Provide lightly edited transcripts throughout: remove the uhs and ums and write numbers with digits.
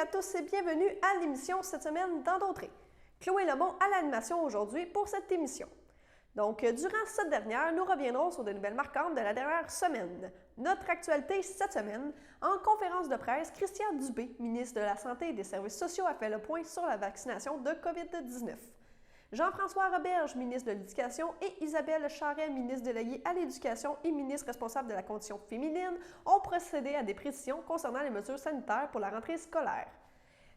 à tous et bienvenue à l'émission cette semaine d'Endontré. Chloé Lebon à l'animation aujourd'hui pour cette émission. Donc, durant cette dernière, nous reviendrons sur des nouvelles marquantes de la dernière semaine. Notre actualité cette semaine, en conférence de presse, Christian Dubé, ministre de la Santé et des Services sociaux, a fait le point sur la vaccination de COVID-19. Jean-François Roberge, ministre de l'Éducation, et Isabelle Charret, ministre déléguée à l'Éducation et ministre responsable de la condition féminine, ont procédé à des précisions concernant les mesures sanitaires pour la rentrée scolaire.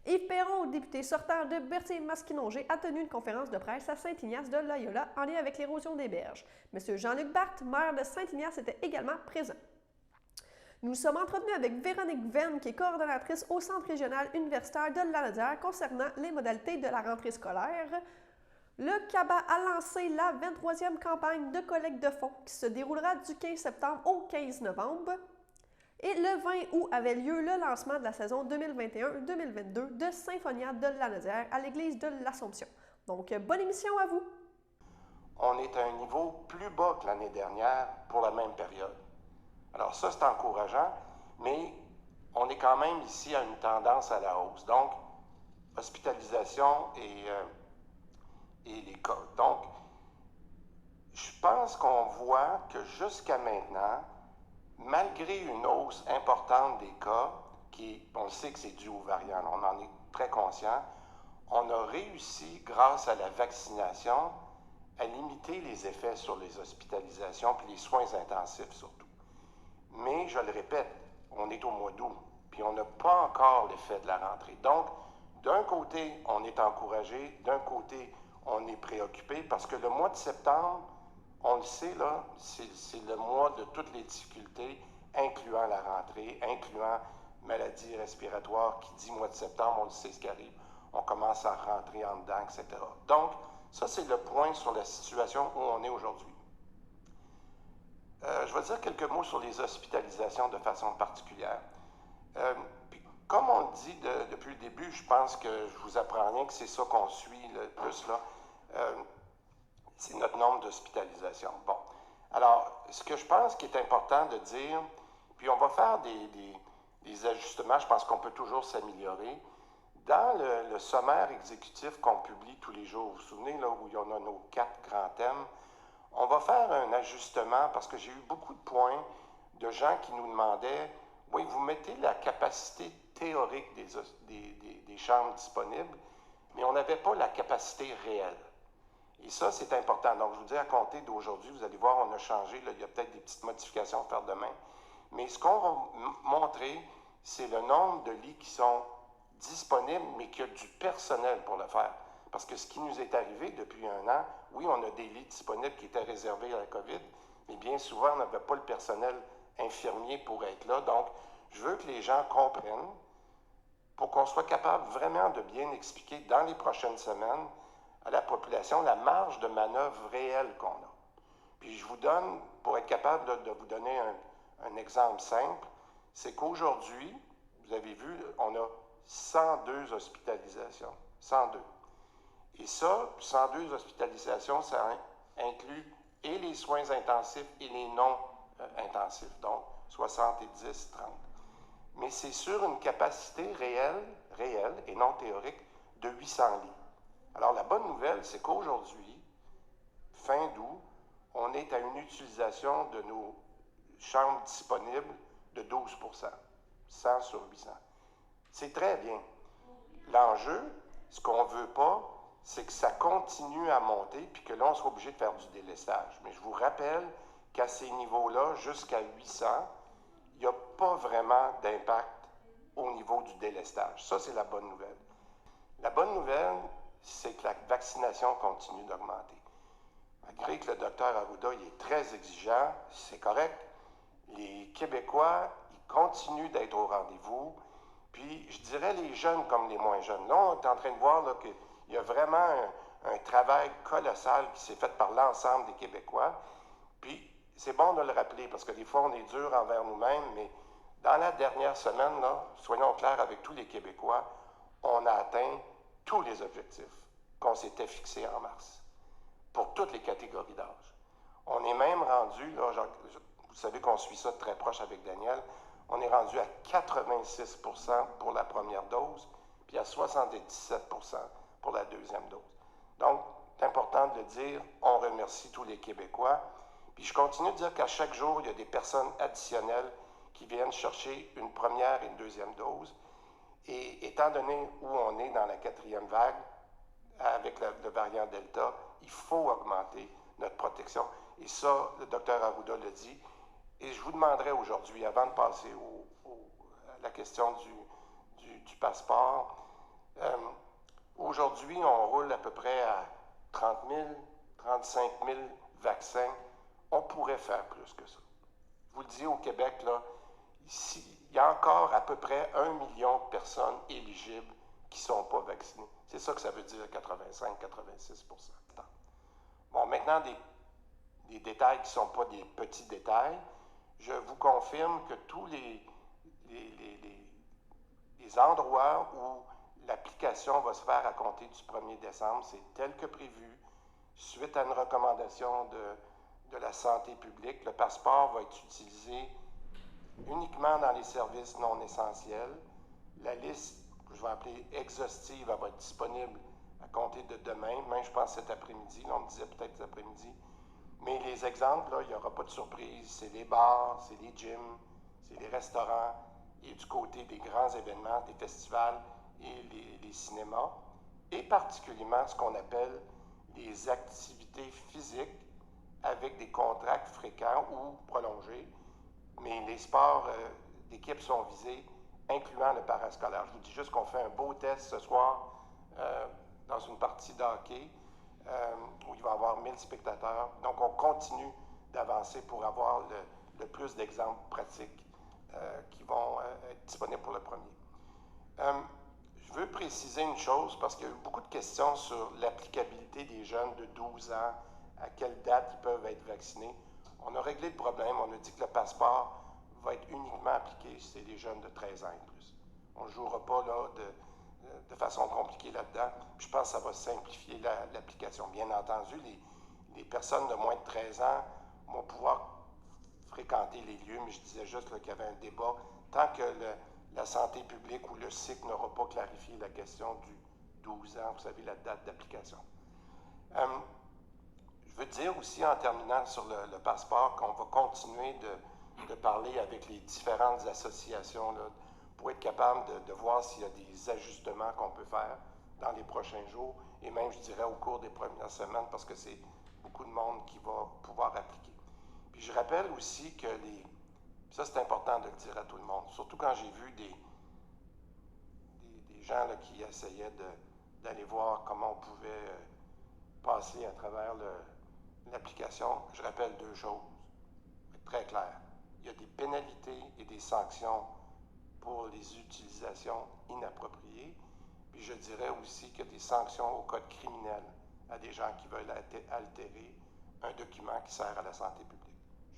Yves Perron, député sortant de Berthier-Masquinongé, a tenu une conférence de presse à Saint-Ignace de Loyola en lien avec l'érosion des berges. M. Jean-Luc Barthes, maire de Saint-Ignace, était également présent. Nous nous sommes entretenus avec Véronique Venn, qui est coordonnatrice au Centre régional universitaire de Lanaudière concernant les modalités de la rentrée scolaire. Le CABA a lancé la 23e campagne de collecte de fonds qui se déroulera du 15 septembre au 15 novembre. Et le 20 août avait lieu le lancement de la saison 2021-2022 de Symphonia de Lanaudière à l'église de l'Assomption. Donc, bonne émission à vous! On est à un niveau plus bas que l'année dernière pour la même période. Alors ça, c'est encourageant, mais on est quand même ici à une tendance à la hausse. Donc, hospitalisation et les cas. Donc, je pense qu'on voit que jusqu'à maintenant, malgré une hausse importante des cas, on sait que c'est dû aux variants, on en est très conscient, on a réussi, grâce à la vaccination, à limiter les effets sur les hospitalisations puis les soins intensifs surtout. Mais, je le répète, on est au mois d'août, puis on n'a pas encore l'effet de la rentrée. Donc, d'un côté, on est encouragé, d'un côté, on est préoccupé parce que le mois de septembre, on le sait, là, c'est le mois de toutes les difficultés, incluant la rentrée, incluant maladies respiratoires. Qui dit mois de septembre, on le sait ce qui arrive. On commence à rentrer en dedans, etc. Donc, ça, c'est le point sur la situation où on est aujourd'hui. Je vais dire quelques mots sur les hospitalisations de façon particulière. Comme on le dit depuis le début, je pense que je vous apprends rien, que c'est ça qu'on suit le plus, là. C'est notre nombre d'hospitalisations. Bon. Alors, ce que je pense qu'il est important de dire, puis on va faire des ajustements, je pense qu'on peut toujours s'améliorer. Dans le sommaire exécutif qu'on publie tous les jours, vous vous souvenez, là, où il y en a nos 4 grands thèmes, on va faire un ajustement parce que j'ai eu beaucoup de points de gens qui nous demandaient, oui, vous mettez la capacité théorique des chambres disponibles, mais on n'avait pas la capacité réelle. Et ça, c'est important. Donc, je vous dis, à compter d'aujourd'hui, vous allez voir, on a changé. Là, il y a peut-être des petites modifications à faire demain. Mais ce qu'on va montrer, c'est le nombre de lits qui sont disponibles, mais qu'il y a du personnel pour le faire. Parce que ce qui nous est arrivé depuis un an, oui, on a des lits disponibles qui étaient réservés à la COVID, mais bien souvent, on n'avait pas le personnel infirmier pour être là. Donc, je veux que les gens comprennent, pour qu'on soit capable vraiment de bien expliquer dans les prochaines semaines à la population la marge de manœuvre réelle qu'on a. Puis je vous donne, pour être capable de vous donner un exemple simple, c'est qu'aujourd'hui, vous avez vu, on a 102 hospitalisations. 102. Et ça, 102 hospitalisations, ça inclut et les soins intensifs et les non intensifs, donc 70, 30. Mais c'est sur une capacité réelle et non théorique, de 800 lits. Alors, la bonne nouvelle, c'est qu'aujourd'hui, fin d'août, on est à une utilisation de nos chambres disponibles de 12 %, 100 sur 800. C'est très bien. L'enjeu, ce qu'on ne veut pas, c'est que ça continue à monter puis que là, on soit obligé de faire du délestage. Mais je vous rappelle qu'à ces niveaux-là, jusqu'à 800, il n'y a pas vraiment d'impact au niveau du délestage. Ça, c'est la bonne nouvelle. La bonne nouvelle, c'est que la vaccination continue d'augmenter. Malgré que le docteur Arruda il est très exigeant, c'est correct. Les Québécois, ils continuent d'être au rendez-vous. Puis, je dirais les jeunes comme les moins jeunes. Là, on est en train de voir qu'il y a vraiment un travail colossal qui s'est fait par l'ensemble des Québécois. Puis, c'est bon de le rappeler parce que des fois, on est dur envers nous-mêmes, mais dans la dernière semaine, là, soyons clairs avec tous les Québécois, on a atteint tous les objectifs qu'on s'était fixés en mars, pour toutes les catégories d'âge. On est même rendu, là, vous savez qu'on suit ça de très proche avec Daniel, On est rendu à 86 % pour la première dose, puis à 77 % pour la deuxième dose. Donc, c'est important de le dire, on remercie tous les Québécois. Puis je continue de dire qu'à chaque jour, il y a des personnes additionnelles qui viennent chercher une première et une deuxième dose. Et étant donné où on est dans la quatrième vague, avec le variant Delta, il faut augmenter notre protection. Et ça, le docteur Arruda le dit. Et je vous demanderai aujourd'hui, avant de passer à la question du passeport, aujourd'hui, on roule à peu près à 30 000, 35 000 vaccins. On pourrait faire plus que ça. Je vous le dis, au Québec, là, ici, il y a encore à peu près 1 million de personnes éligibles qui ne sont pas vaccinées. C'est ça que ça veut dire 85-86 %. Bon, maintenant, des détails qui ne sont pas des petits détails. Je vous confirme que tous les endroits où l'application va se faire à compter du 1er décembre, c'est tel que prévu, suite à une recommandation de la santé publique. Le passeport va être utilisé uniquement dans les services non essentiels. La liste, que je vais appeler exhaustive, elle va être disponible à compter de demain, même je pense cet après-midi. Là, on me disait peut-être cet après-midi. Mais les exemples, là, il n'y aura pas de surprise. C'est les bars, c'est les gyms, c'est les restaurants, et du côté des grands événements, des festivals et les cinémas, et particulièrement ce qu'on appelle les activités physiques avec des contracts fréquents ou prolongés. Mais les sports d'équipe sont visés, incluant le parascolaire. Je vous dis juste qu'on fait un beau test ce soir dans une partie de hockey où il va y avoir 1000 spectateurs. Donc, on continue d'avancer pour avoir le plus d'exemples pratiques qui vont être disponibles pour le premier. Je veux préciser une chose parce qu'il y a eu beaucoup de questions sur l'applicabilité des jeunes de 12 ans, à quelle date ils peuvent être vaccinés. On a réglé le problème, on a dit que le passeport va être uniquement appliqué si c'est les jeunes de 13 ans et plus. On ne jouera pas là de façon compliquée là-dedans. Puis je pense que ça va simplifier l'application. Bien entendu, les personnes de moins de 13 ans vont pouvoir fréquenter les lieux, mais je disais juste qu'il y avait un débat. Tant que la santé publique ou le SIC n'aura pas clarifié la question du 12 ans, vous savez, la date d'application. Je veux dire aussi, en terminant sur le passeport, qu'on va continuer de parler avec les différentes associations là, pour être capable de voir s'il y a des ajustements qu'on peut faire dans les prochains jours et même, je dirais, au cours des premières semaines parce que c'est beaucoup de monde qui va pouvoir appliquer. Puis je rappelle aussi que ça c'est important de le dire à tout le monde, surtout quand j'ai vu des gens là, qui essayaient d'aller voir comment on pouvait passer à travers l'application. Je rappelle deux choses, très claires. Il y a des pénalités et des sanctions pour les utilisations inappropriées. Puis je dirais aussi qu'il y a des sanctions au code criminel à des gens qui veulent altérer un document qui sert à la santé publique.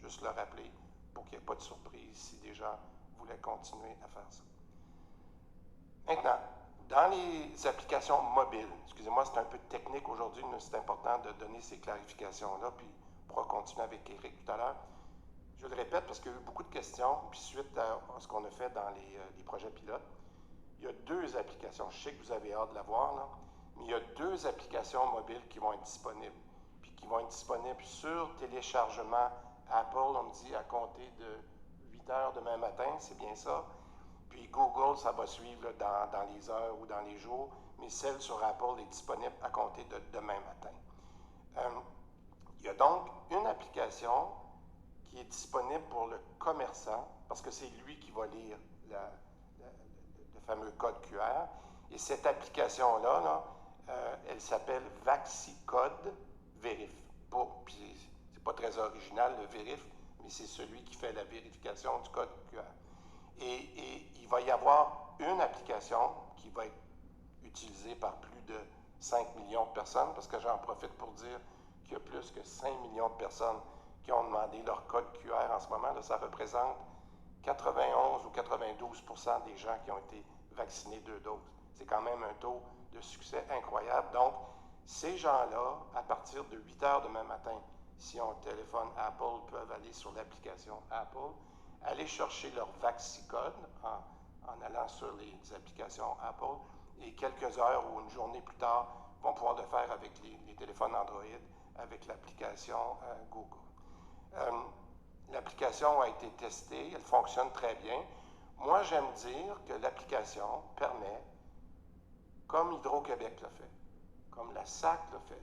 Juste le rappeler pour qu'il n'y ait pas de surprise si des gens voulaient continuer à faire ça. Maintenant, dans les applications mobiles, excusez-moi, c'est un peu technique aujourd'hui, mais c'est important de donner ces clarifications-là, puis on pourra continuer avec Éric tout à l'heure. Je le répète parce qu'il y a eu beaucoup de questions, puis suite à ce qu'on a fait dans les projets pilotes, il y a deux applications. Je sais que vous avez hâte de la voir, là, mais il y a deux applications mobiles qui vont être disponibles, puis qui vont être disponibles sur téléchargement Apple, on me dit, à compter de 8 heures demain matin, c'est bien ça. Puis Google, ça va suivre là, dans les heures ou dans les jours, mais celle sur Apple est disponible à compter de demain matin. Il y a donc une application qui est disponible pour le commerçant, parce que c'est lui qui va lire le fameux code QR. Et cette application-là, là, elle s'appelle VaxiCode Vérif. Puis c'est pas très original, le Vérif, mais c'est celui qui fait la vérification du code QR. Et il va y avoir une application qui va être utilisée par plus de 5 millions de personnes, parce que j'en profite pour dire qu'il y a plus que 5 millions de personnes qui ont demandé leur code QR en ce moment. Là, ça représente 91 ou 92 % des gens qui ont été vaccinés 2 doses. C'est quand même un taux de succès incroyable. Donc, ces gens-là, à partir de 8 heures demain matin, si on téléphone Apple, peuvent aller sur l'application Apple. aller chercher leur VaxiCode en allant sur les applications Apple et quelques heures ou une journée plus tard vont pouvoir le faire avec les téléphones Android avec l'application Google. L'application a été testée, elle fonctionne très bien. Moi, j'aime dire que l'application permet, comme Hydro-Québec l'a fait, comme la SAC l'a fait,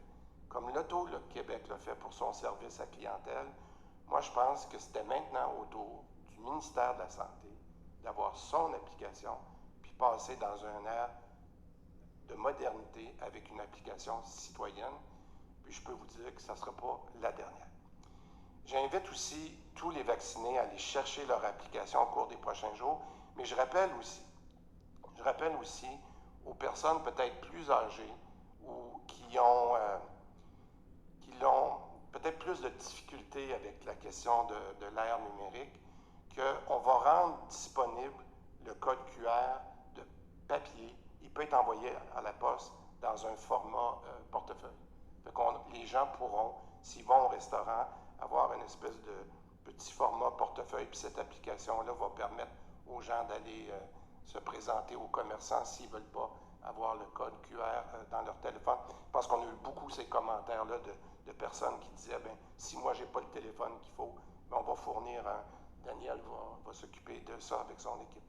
comme l'Auto-Québec l'a fait pour son service à clientèle, moi, je pense que c'était maintenant au tour du ministère de la Santé d'avoir son application, puis passer dans un ère de modernité avec une application citoyenne. Puis je peux vous dire que ça ne sera pas la dernière. J'invite aussi tous les vaccinés à aller chercher leur application au cours des prochains jours, mais je rappelle aussi aux personnes peut-être plus âgées ou qui ont peut-être plus de difficultés avec la question de l'ère numérique, qu'on va rendre disponible le code QR de papier. Il peut être envoyé à la poste dans un format portefeuille. Les gens pourront, s'ils vont au restaurant, avoir une espèce de petit format portefeuille, puis cette application-là va permettre aux gens d'aller se présenter aux commerçants s'ils ne veulent pas avoir le code QR dans leur téléphone. Parce qu'on a eu beaucoup ces commentaires-là de personnes qui disaient, bien, si moi, je n'ai pas le téléphone qu'il faut, bien, on va fournir Daniel va s'occuper de ça avec son équipe.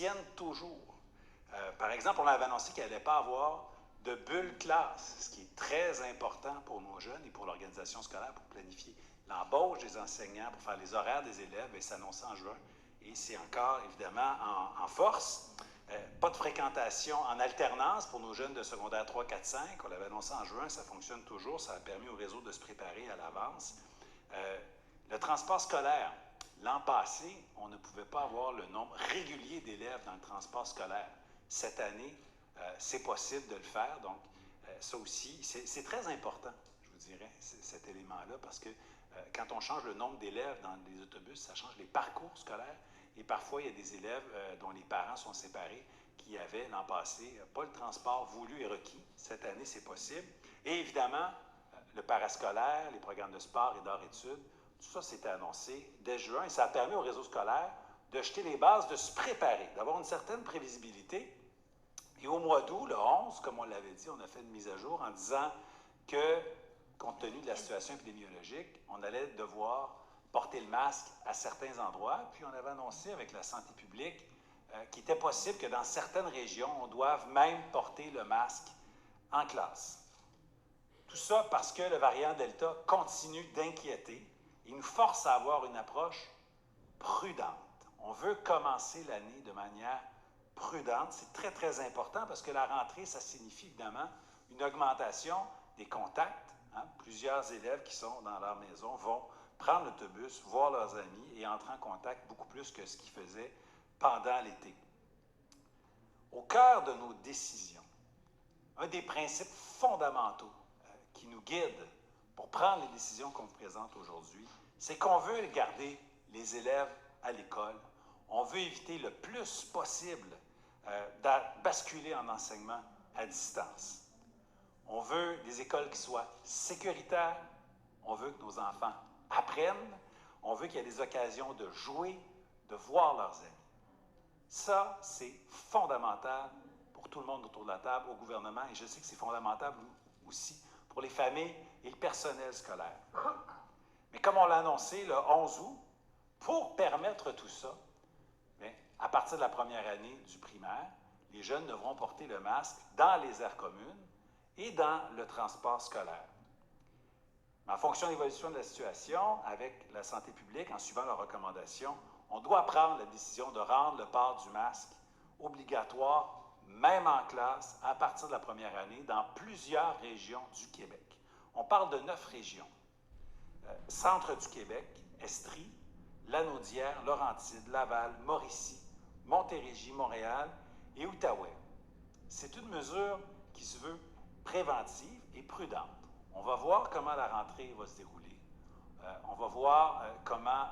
tiennent toujours. Par exemple, on avait annoncé qu'il n'allait pas avoir de bulle classe, ce qui est très important pour nos jeunes et pour l'organisation scolaire pour planifier l'embauche des enseignants, pour faire les horaires des élèves, et s'annonce en juin. Et c'est encore, évidemment, en force. Pas de fréquentation en alternance pour nos jeunes de secondaire 3, 4, 5. On l'avait annoncé en juin, ça fonctionne toujours. Ça a permis au réseau de se préparer à l'avance. Le transport scolaire. L'an passé, on ne pouvait pas avoir le nombre régulier d'élèves dans le transport scolaire. Cette année, c'est possible de le faire. Donc, ça aussi, c'est très important, je vous dirais, cet élément-là, parce que quand on change le nombre d'élèves dans les autobus, ça change les parcours scolaires. Et parfois, il y a des élèves dont les parents sont séparés qui avaient l'an passé pas le transport voulu et requis. Cette année, c'est possible. Et évidemment, le parascolaire, les programmes de sport et d'art-études, tout ça s'était annoncé dès juin et ça a permis au réseau scolaire de jeter les bases, de se préparer, d'avoir une certaine prévisibilité. Et au mois d'août, le 11, comme on l'avait dit, on a fait une mise à jour en disant que, compte tenu de la situation épidémiologique, on allait devoir porter le masque à certains endroits. Puis on avait annoncé avec la santé publique qu'il était possible que dans certaines régions, on doive même porter le masque en classe. Tout ça parce que le variant Delta continue d'inquiéter. Il nous force à avoir une approche prudente. On veut commencer l'année de manière prudente. C'est très, très important parce que la rentrée, ça signifie évidemment une augmentation des contacts. Plusieurs élèves qui sont dans leur maison vont prendre l'autobus, voir leurs amis et entrer en contact beaucoup plus que ce qu'ils faisaient pendant l'été. Au cœur de nos décisions, un des principes fondamentaux qui nous guide pour prendre les décisions qu'on vous présente aujourd'hui, c'est qu'on veut garder les élèves à l'école. On veut éviter le plus possible de basculer en enseignement à distance. On veut des écoles qui soient sécuritaires. On veut que nos enfants apprennent. On veut qu'il y ait des occasions de jouer, de voir leurs amis. Ça, c'est fondamental pour tout le monde autour de la table, au gouvernement, et je sais que c'est fondamental aussi pour les familles et le personnel scolaire. Mais comme on l'a annoncé le 11 août, pour permettre tout ça, bien, à partir de la première année du primaire, les jeunes devront porter le masque dans les aires communes et dans le transport scolaire. Mais en fonction de l'évolution de la situation, avec la santé publique, en suivant leurs recommandations, on doit prendre la décision de rendre le port du masque obligatoire, même en classe, à partir de la première année, dans plusieurs régions du Québec. On parle de 9 régions. Centre du Québec, Estrie, Lanaudière, Laurentides, Laval, Mauricie, Montérégie, Montréal et Outaouais. C'est une mesure qui se veut préventive et prudente. On va voir comment la rentrée va se dérouler. On va voir comment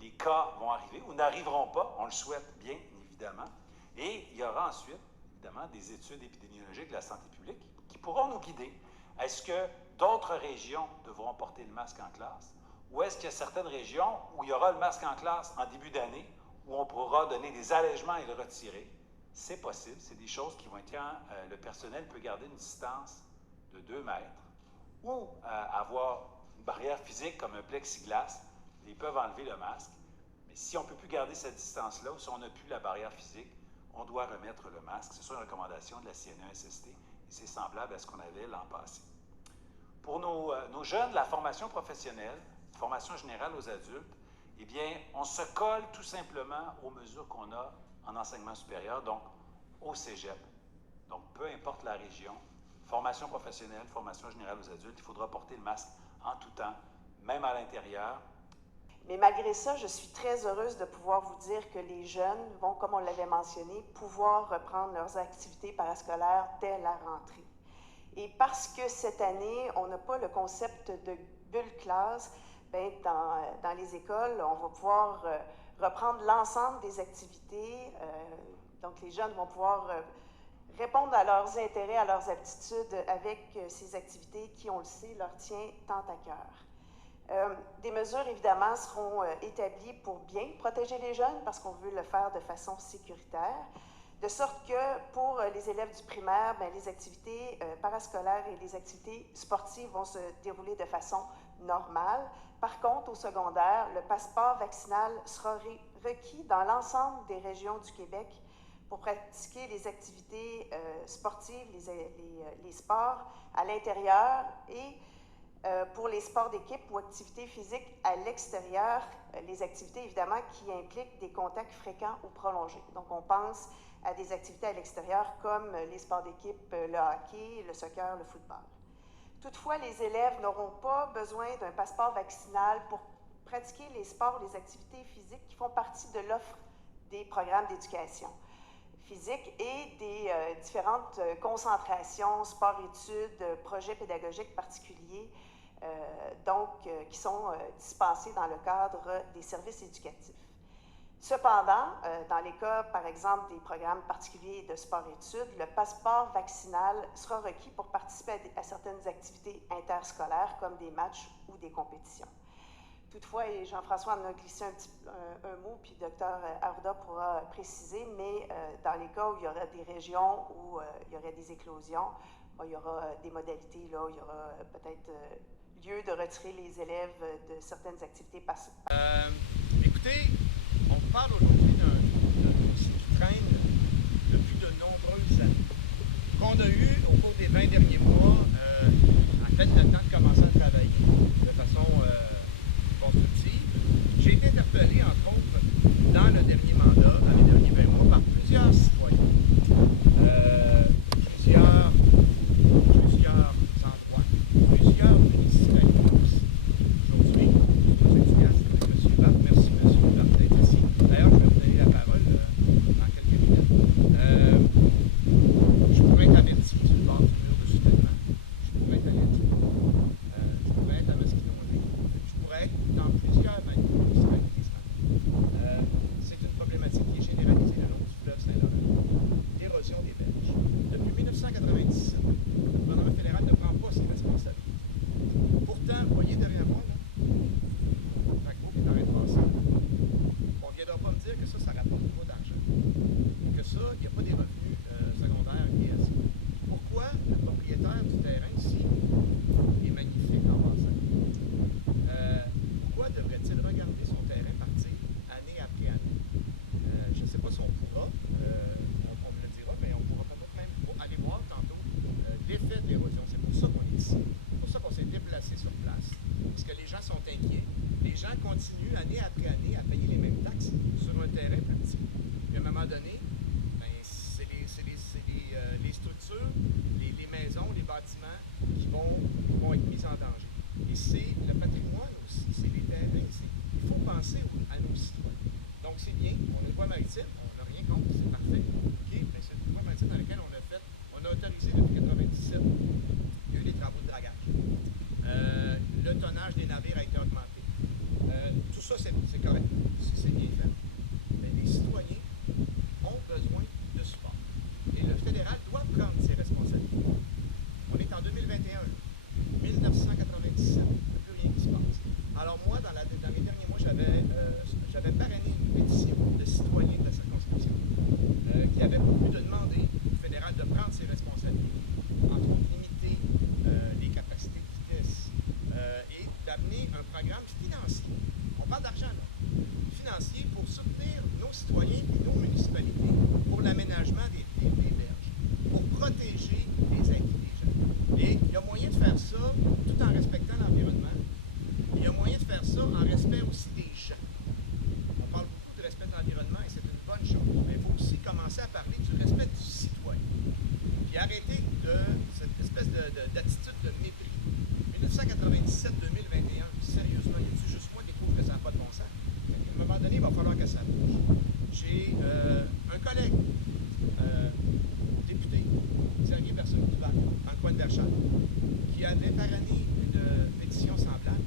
les cas vont arriver ou n'arriveront pas. On le souhaite bien, évidemment. Et il y aura ensuite, évidemment, des études épidémiologiques de la santé publique qui pourront nous guider. Est-ce que d'autres régions devront porter le masque en classe? Ou est-ce qu'il y a certaines régions où il y aura le masque en classe en début d'année, où on pourra donner des allègements et le retirer? C'est possible, c'est des choses qui vont être quand le personnel peut garder une distance de 2 mètres ou avoir une barrière physique comme un plexiglas, ils peuvent enlever le masque. Mais si on ne peut plus garder cette distance-là ou si on n'a plus la barrière physique, on doit remettre le masque. C'est ça une recommandation de la CNESST et c'est semblable à ce qu'on avait l'an passé. Pour nos jeunes, la formation professionnelle, formation générale aux adultes, eh bien, on se colle tout simplement aux mesures qu'on a en enseignement supérieur, donc au cégep. Donc, peu importe la région, formation professionnelle, formation générale aux adultes, il faudra porter le masque en tout temps, même à l'intérieur. Mais malgré ça, je suis très heureuse de pouvoir vous dire que les jeunes vont, comme on l'avait mentionné, pouvoir reprendre leurs activités parascolaires dès la rentrée. Et parce que cette année, on n'a pas le concept de bulle classe, bien, dans les écoles, on va pouvoir reprendre l'ensemble des activités. Donc, les jeunes vont pouvoir répondre à leurs intérêts, à leurs aptitudes avec ces activités qui, on le sait, leur tient tant à cœur. Des mesures, évidemment, seront établies pour bien protéger les jeunes parce qu'on veut le faire de façon sécuritaire, de sorte que pour les élèves du primaire, bien, les activités parascolaires et les activités sportives vont se dérouler de façon normale. Par contre, au secondaire, le passeport vaccinal sera requis dans l'ensemble des régions du Québec pour pratiquer les activités sportives, les sports à l'intérieur et pour les sports d'équipe ou activités physiques à l'extérieur, les activités évidemment qui impliquent des contacts fréquents ou prolongés. Donc, on pense à des activités à l'extérieur comme les sports d'équipe, le hockey, le soccer, le football. Toutefois, les élèves n'auront pas besoin d'un passeport vaccinal pour pratiquer les sports ou les activités physiques qui font partie de l'offre des programmes d'éducation physique et des différentes concentrations, sport-études, projets pédagogiques particuliers, qui sont dispensés dans le cadre des services éducatifs. Cependant, dans les cas, par exemple, des programmes particuliers de sport-études, le passeport vaccinal sera requis pour participer à certaines activités interscolaires comme des matchs ou des compétitions. Toutefois, et Jean-François en a glissé un mot, puis le Dr Arruda pourra préciser, mais dans les cas où il y aura des régions où il y aurait des éclosions, il y aura des modalités, là, il y aura peut-être lieu de retirer les élèves de certaines activités. Écoutez, on vous parle aujourd'hui d'un dossier qui traîne depuis de nombreuses années, qu'on a eu au cours des 20 derniers mois, à peine le temps de commencer à travailler de façon constructive. J'ai été interpellé, entre autres, dans le dernier mandat, dans les derniers 20 mois, par plusieurs citoyens, plusieurs endroits, plusieurs municipalités aussi. Aujourd'hui, je suis enthousiaste avec M. Barthes. Merci, M. Barthes, d'être ici. D'ailleurs, je vais vous donner la parole dans quelques minutes. Je pourrais être averti sur le bord du mur de soutènement. Je pourrais être averti. Je pourrais être à Masquinongé. Je pourrais être dans plusieurs municipalités. C'est une problématique qui gens continuent année après année à payer les mêmes taxes sur un terrain parti. Puis à un moment donné, ben, c'est les structures, les maisons, les bâtiments qui vont être mis en danger. Et c'est le patrimoine aussi, c'est les terrains. Il faut penser à nos citoyens. Donc c'est bien, on a une voie maritime, on n'a rien contre, c'est parfait. OK, mais c'est une voie maritime dans laquelle on a autorisé depuis 1997, il y a eu des travaux de dragage. Le tonnage des navires a été augmenté. Tout ça, c'est correct, c'est bien fait. Mais les citoyens ont besoin de support. Et le fédéral doit prendre ses responsabilités. On est en 2021, 1997, il n'y a plus rien qui se passe. Alors moi, dans les derniers mois, j'avais parrainé une pétition de citoyens de la circonscription qui avait pour but de demander au fédéral de prendre ses responsabilités, entre autres limiter les capacités de vitesse et d'amener un programme financier. On parle d'argent là, financier pour soutenir nos citoyens et nos municipalités pour l'aménagement des berges, pour protéger les acquis des gens. Et il y a moyen de faire ça tout en respectant l'environnement. Il y a moyen de faire ça en respect aussi des gens. On parle beaucoup de respect de l'environnement et c'est une bonne chose. Mais il faut aussi commencer à parler du respect du citoyen. Puis arrêter cette espèce d'attitude de mépris. 1997-2021, sérieusement, y a-t-il juste moi qui trouve que ça n'a pas de bon sens? À un moment donné, il va falloir que ça bouge. J'ai un collègue, député, Xavier Berson-Duval, dans le coin de Verchères, qui avait parrainé une pétition semblable.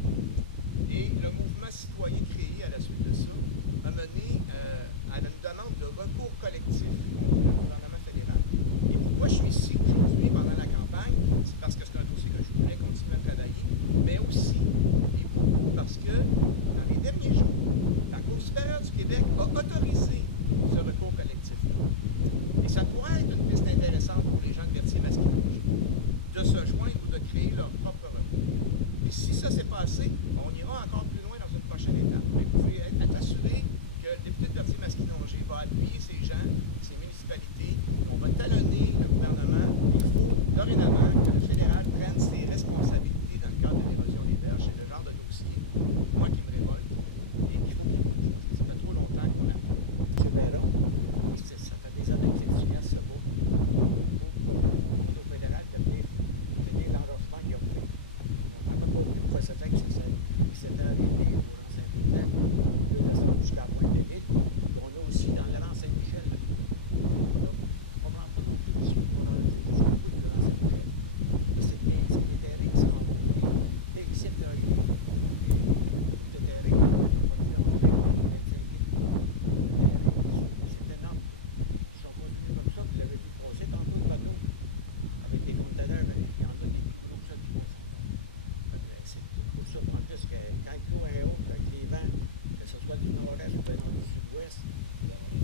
Et le mouvement citoyen créé à la suite de ça a mené à une demande de recours collectif contre le gouvernement fédéral. Et pourquoi je suis ici aujourd'hui pendant la campagne? C'est parce que c'est un dossier que je voulais continuer à travailler, mais aussi et beaucoup parce que dans les derniers jours, la Cour supérieure du Québec a autorisé ce recours collectif. Et ça pourrait être une piste intéressante pour les gens de Berthier-Masquinongé de se joindre ou de créer leur propre recours. Et si ça s'est passé, on ira encore plus loin dans une prochaine étape. Mais vous pouvez être assuré que le député de Berthier-Masquinongé va appuyer ces gens, ces municipalités. On va talonner le gouvernement. Il faut dorénavant que le fédéral prenne ses responsabilités dans le cadre de l'érosion des berges. C'est le genre de dossier, moi, qui me révolte. Et qu'il faut qu'il bouge. Ça fait trop longtemps qu'on a. M. Perron, ça fait des années que c'est efficace, ce mot. Au fédéral de venir finir l'enrochement qu'il a fait. On n'a pas compris pourquoi ça fait que c'était arrivé au rang Saint-Michel, de la zone jusqu'à Pointe-Élite. On a aussi dans le rang Saint-Michel. On ne comprend pas non plus ce qu'on a jusqu'au bout du rang Saint-Michel. C'est des terrains qui sont envoyés. Et ici, il y a eu des terrains qui ont pas pu enlever 25 000. C'est énorme. Ils sont continués comme ça, vous l'avez vu passer tantôt le bateau avec des conteneurs, il y en a des plus gros que ça qui vont s'en faire. C'est pour ça, en plus, que quand le clos est haut, avec les vents, que ce soit du nord-est ou du sud-ouest,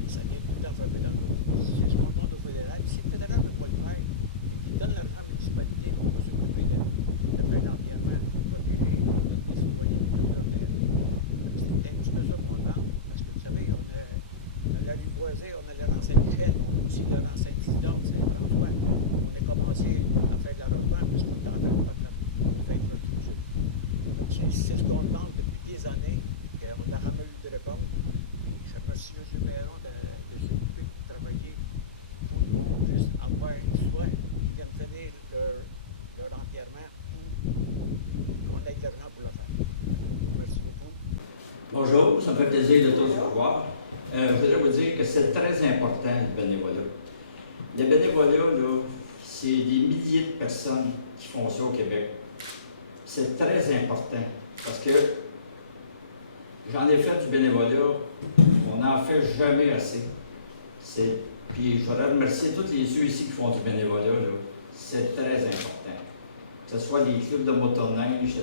ça vient tout le temps frapper dans l'eau. C'est ce qu'on demande au fédéral. Si le fédéral ne veut pas le faire, et qu'il donne l'argent à la municipalité, on va s'occuper de faire l'environnement, de protéger notre citoyen et notre terre. C'est un petit peu ça qu'on demande, parce que vous savez, on a la rue Boisée, on a le rang Saint-Michel, on a aussi le rang Saint-Isidore, Saint-François. On a commencé à faire de l'arrosement puisqu'on est en train de faire une restitution. C'est ce qu'on demande depuis des années, qu'on n'a jamais eu de réponse. Je remercie M. Perron de s'occuper de travailler pour qu'on puisse avoir soit qu'ils viennent finir leur enterrement ou qu'on ait l'argent pour le faire. Merci beaucoup. Bonjour, ça me fait plaisir de tous vous revoir. Je voudrais vous dire que c'est très important le bénévolat. Le bénévolat, là, c'est des milliers de personnes qui font ça au Québec. C'est très important parce que j'en ai fait du bénévolat, on n'en fait jamais assez. Puis je voudrais remercier tous les ceux ici qui font du bénévolat. C'est très important. Que ce soit les clubs de motoneige,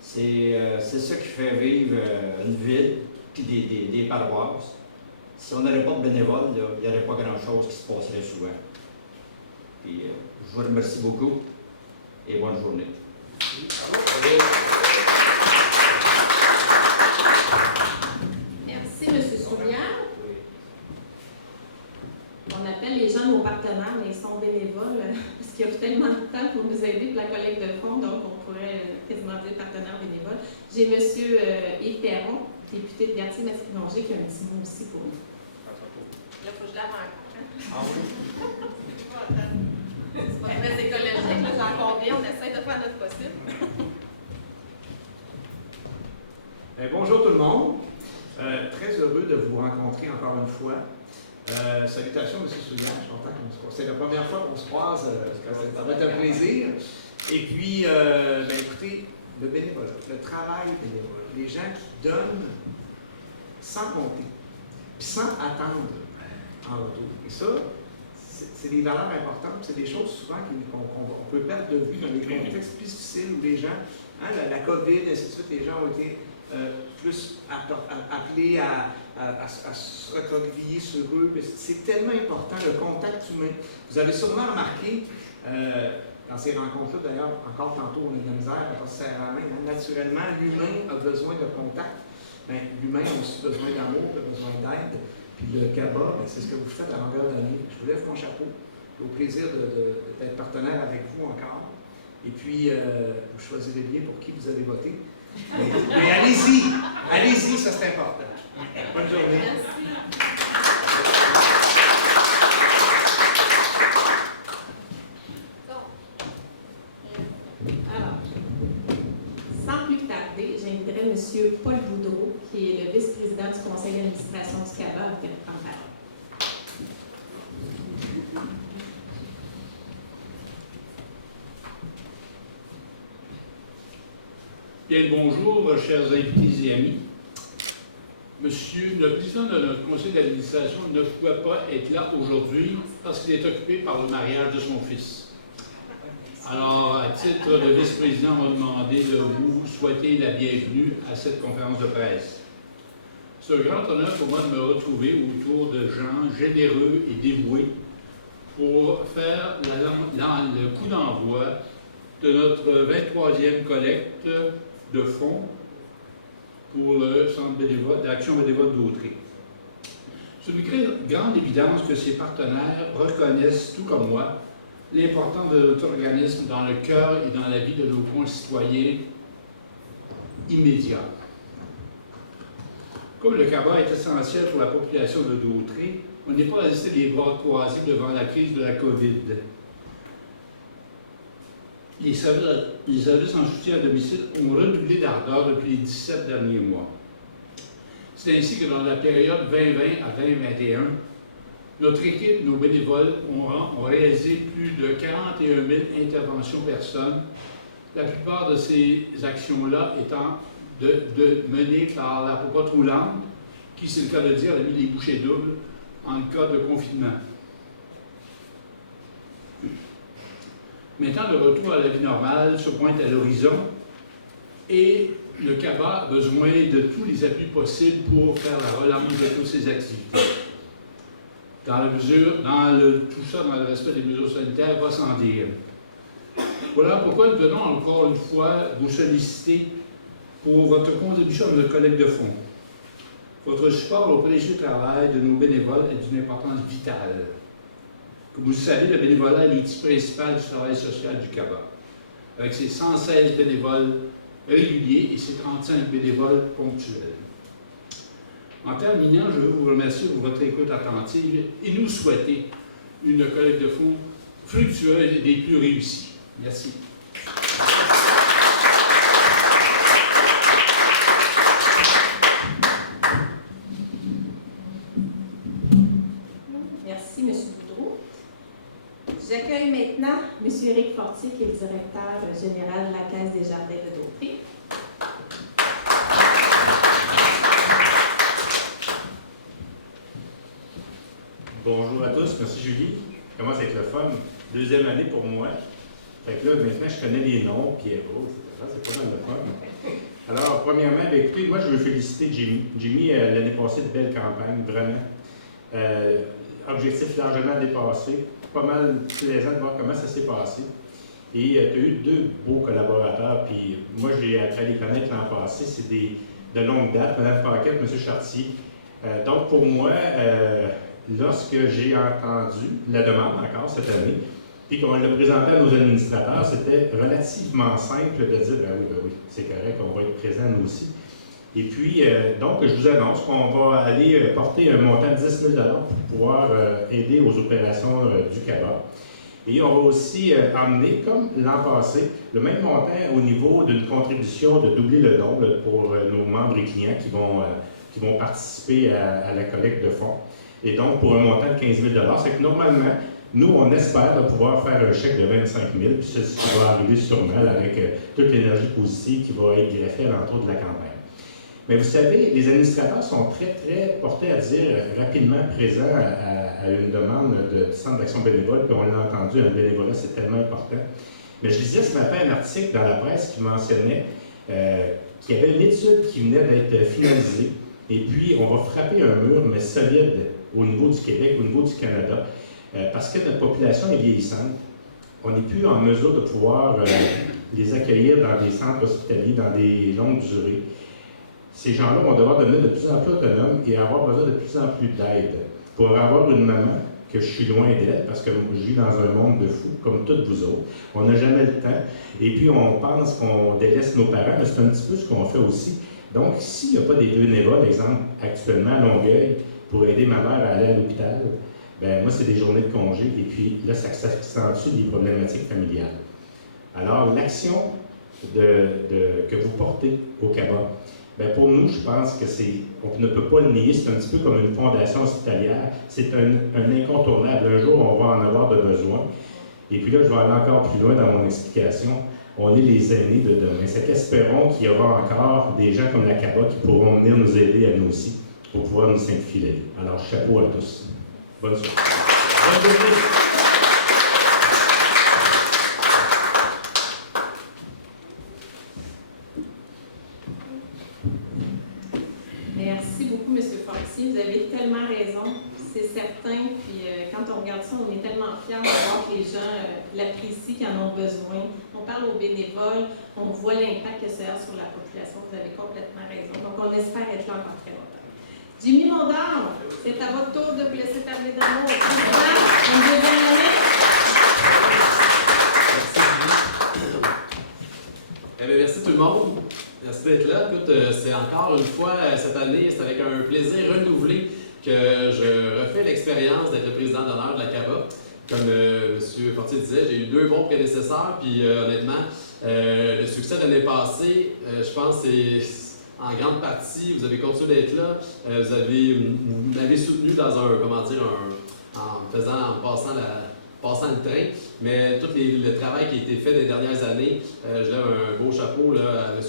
c'est ça qui fait vivre une ville puis des paroisses. Si on n'aurait pas de bénévoles, il n'y aurait pas grand-chose qui se passerait souvent. Puis je vous remercie beaucoup et bonne journée. Merci, M. Soulière. On appelle les gens nos partenaires, mais ils sont bénévoles parce qu'ils offrent tellement de temps pour nous aider pour la collecte de fonds, donc on pourrait quasiment dire partenaires bénévoles. J'ai M. Yves Perron, député de Berthier-Masquinongé, qui a un petit mot aussi pour nous. Là, il faut que je la rencontre. Hein? Ah oui? C'est pas très écologique, là, j'en conviens, on essaie de faire notre possible. Bonjour tout le monde. Très heureux de vous rencontrer encore une fois. Salutations, M. Souillard, je suis content qu'on se croise. C'est la première fois qu'on se croise, ça va être un plaisir. Et puis, écoutez, le bénévolat, le travail bénévole, les gens qui donnent sans compter, puis sans attendre en retour. Et ça, c'est des valeurs importantes, c'est des choses souvent qu'on peut perdre de vue dans les contextes plus difficiles où les gens, la COVID, ainsi de suite, les gens ont été plus appelés à se recroqueviller sur eux. C'est tellement important, le contact humain. Vous avez sûrement remarqué, dans ces rencontres-là, d'ailleurs, encore tantôt, on a de la misère, on va se serrer la main. Naturellement, l'humain a besoin de contact. L'humain a aussi besoin d'amour, a besoin d'aide. Puis le CABA, c'est ce que vous faites à longueur d'année. Je vous lève mon chapeau. J'ai au plaisir d'être partenaire avec vous encore. Et puis, vous choisirez bien pour qui vous avez voté. Mais allez-y, ça c'est important. Bonne journée. Merci. Alors, sans plus tarder, j'inviterai M. Paul Boudreau, qui est le vice-président du conseil d'administration du CABA, à venir prendre la parole. Bien, bonjour, chers invités et amis. Monsieur le président de notre conseil d'administration ne pouvait pas être là aujourd'hui parce qu'il est occupé par le mariage de son fils. Alors, à titre de vice-président, on m'a demandé de vous souhaiter la bienvenue à cette conférence de presse. C'est un grand honneur pour moi de me retrouver autour de gens généreux et dévoués pour faire le coup d'envoi de notre 23e collecte de fonds pour le Centre d'action bénévole d'Autrey. C'est une grande évidence que ses partenaires reconnaissent, tout comme moi, l'importance de notre organisme dans le cœur et dans la vie de nos concitoyens immédiats. Comme le CABA est essentiel pour la population de Dautrey, on n'est pas resté les bras croisés devant la crise de la COVID. Les services en soutien à domicile ont redoublé d'ardeur depuis les 17 derniers mois. C'est ainsi que dans la période 2020 à 2021, notre équipe, nos bénévoles, ont réalisé plus de 41 000 interventions personnes, la plupart de ces actions-là étant menées par la popote roulante, qui, c'est le cas de dire, a mis les bouchées doubles en cas de confinement. Maintenant, le retour à la vie normale se pointe à l'horizon et le CABA a besoin de tous les appuis possibles pour faire la relance de toutes ses activités. Tout ça dans le respect des mesures sanitaires va sans dire. Voilà pourquoi nous venons encore une fois vous solliciter pour votre contribution à notre collecte de fonds. Votre support au précieux travail de nos bénévoles est d'une importance vitale. Comme vous le savez, le bénévolat est l'outil principal du travail social du CABA, avec ses 116 bénévoles réguliers et ses 35 bénévoles ponctuels. En terminant, je veux vous remercier pour votre écoute attentive et nous souhaiter une collecte de fonds fructueuse et des plus réussies. Merci. Merci, M. Boudreau. J'accueille maintenant M. Éric Fortier, qui est le directeur général de la Caisse des Jardins de Dautrey. Bonjour à tous, merci Julie. Comment c'est le fun? Deuxième année pour moi. Fait que là, maintenant, je connais les noms, Pierrot, etc. C'est pas mal de fun. Alors, premièrement, écoutez, moi, je veux féliciter Jimmy. Jimmy, l'année passée, de belle campagne, vraiment. Objectif largement dépassé. Pas mal plaisant de voir comment ça s'est passé. Et tu as eu deux beaux collaborateurs, puis moi, j'ai appris à les connaître l'an passé. C'est de longue date, Mme Paquette, M. Chartier. Donc, pour moi, lorsque j'ai entendu la demande encore cette année, et qu'on l'a présenté à nos administrateurs, c'était relativement simple de dire ben oui, c'est correct, on va être présent nous aussi. Et puis, donc, je vous annonce qu'on va aller porter un montant de 10 000 pour pouvoir aider aux opérations du CABA. Et on va aussi emmener, comme l'an passé, le même montant au niveau d'une contribution de doubler le don pour nos membres et clients qui vont participer à la collecte de fonds. Et donc, pour un montant de 15 000 c'est que normalement, nous, on espère pouvoir faire un chèque de 25 000 puis c'est ce qui va arriver sûrement avec toute l'énergie positive qui va être greffée à l'entour de la campagne. Mais vous savez, les administrateurs sont très, très portés à dire rapidement présents à une demande du Centre d'action bénévole, puis on l'a entendu, un bénévolat, c'est tellement important. Mais je lisais ce matin un article dans la presse qui mentionnait qu'il y avait une étude qui venait d'être finalisée, et puis on va frapper un mur, mais solide, au niveau du Québec, au niveau du Canada, parce que notre population est vieillissante. On n'est plus en mesure de pouvoir les accueillir dans des centres hospitaliers, dans des longues durées. Ces gens-là vont devoir devenir de plus en plus autonomes et avoir besoin de plus en plus d'aide. Pour avoir une maman, que je suis loin d'être, parce que je vis dans un monde de fous, comme toutes vous autres, on n'a jamais le temps, et puis on pense qu'on délaisse nos parents, mais c'est un petit peu ce qu'on fait aussi. Donc, s'il n'y a pas des bénévoles, exemple, actuellement à Longueuil, pour aider ma mère à aller à l'hôpital, ben moi, c'est des journées de congé, et puis là, ça accentue des problématiques familiales. Alors, l'action que vous portez au CABA, bien, pour nous, je pense que on ne peut pas le nier, c'est un petit peu comme une fondation hospitalière, c'est un incontournable. Un jour, on va en avoir de besoin. Et puis là, je vais aller encore plus loin dans mon explication. On est les aînés de demain. C'est qu'espérons qu'il y aura encore des gens comme la CABA qui pourront venir nous aider à nous aussi, pour pouvoir nous simplifier la vie. Alors, chapeau à tous. Bonne soirée. Bonne journée. Merci beaucoup, M. Fortier. Vous avez tellement raison, c'est certain. Puis quand on regarde ça, on est tellement fiers de voir que les gens l'apprécient, qu'ils en ont besoin. On parle aux bénévoles, on voit l'impact que ça a sur la population. Vous avez complètement raison. Donc, on espère être là encore très longtemps. Jimmy Mondard, c'est à votre tour de vous laisser parler d'amour au président. Une deuxième année. Eh bien, merci tout le monde. Merci d'être là. Écoute, c'est encore une fois cette année, c'est avec un plaisir renouvelé que je refais l'expérience d'être le président d'honneur de la CABA. Comme M. Fortier disait, j'ai eu 2 bons prédécesseurs, puis honnêtement, le succès de l'année passée, je pense que c'est en grande partie, vous avez continué d'être là, vous m'avez soutenu dans en passant le train, mais tout le travail qui a été fait des dernières années, je lève un beau chapeau là, à M.